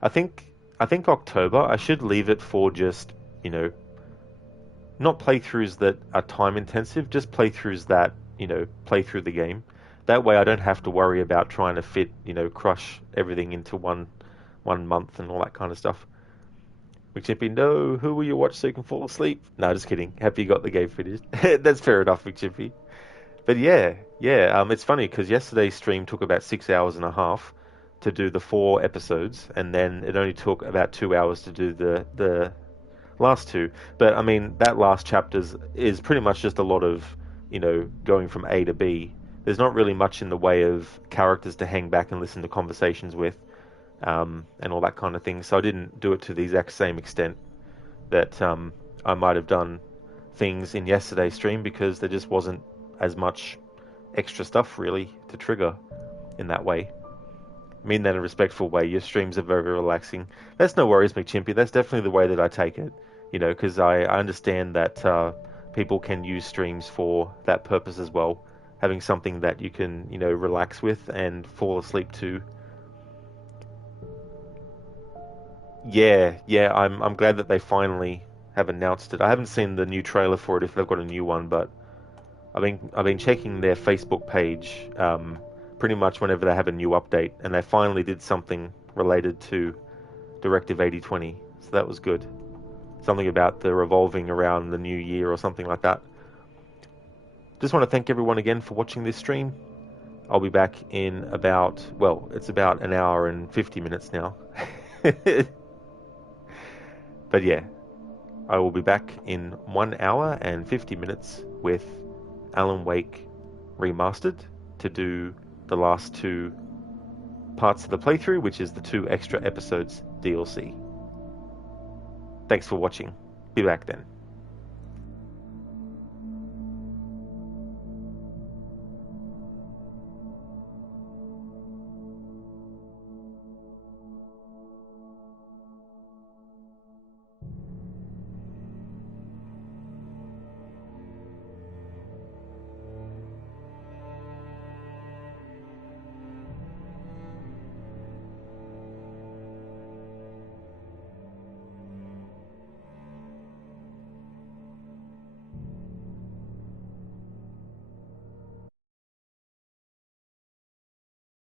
I think October, I should leave it for just, you know, not playthroughs that are time intensive, just playthroughs that, you know, play through the game. That way I don't have to worry about trying to fit, you know, crush everything into one month and all that kind of stuff. McChimpy, no, who will you watch so you can fall asleep? No, just kidding. Happy you got the game finished. That's fair enough, McChimpy. But yeah, it's funny because yesterday's stream took about 6 hours and a half to do the 4 episodes, and then it only took about 2 hours to do the last 2. But I mean, that last chapter is pretty much just a lot of, you know, going from A to B. There's not really much in the way of characters to hang back and listen to conversations with, and all that kind of thing. So I didn't do it to the exact same extent that I might have done things in yesterday's stream, because there just wasn't as much extra stuff really to trigger in that way. I mean that in a respectful way. Your streams are very, very relaxing. That's no worries, McChimpy. That's definitely the way that I take it. You know, because I understand that people can use streams for that purpose as well. Having something that you can, you know, relax with and fall asleep to. Yeah, I'm glad that they finally have announced it. I haven't seen the new trailer for it if they've got a new one, but I've been checking their Facebook page pretty much whenever they have a new update, and they finally did something related to Directive 8020, so that was good. Something about the revolving around the new year or something like that. Just want to thank everyone again for watching this stream. I'll be back in about, well, it's about an hour and 50 minutes now. But yeah, I will be back in 1 hour and 50 minutes with Alan Wake Remastered to do the last 2 parts of the playthrough, which is the 2 extra episodes DLC. Thanks for watching. Be back then.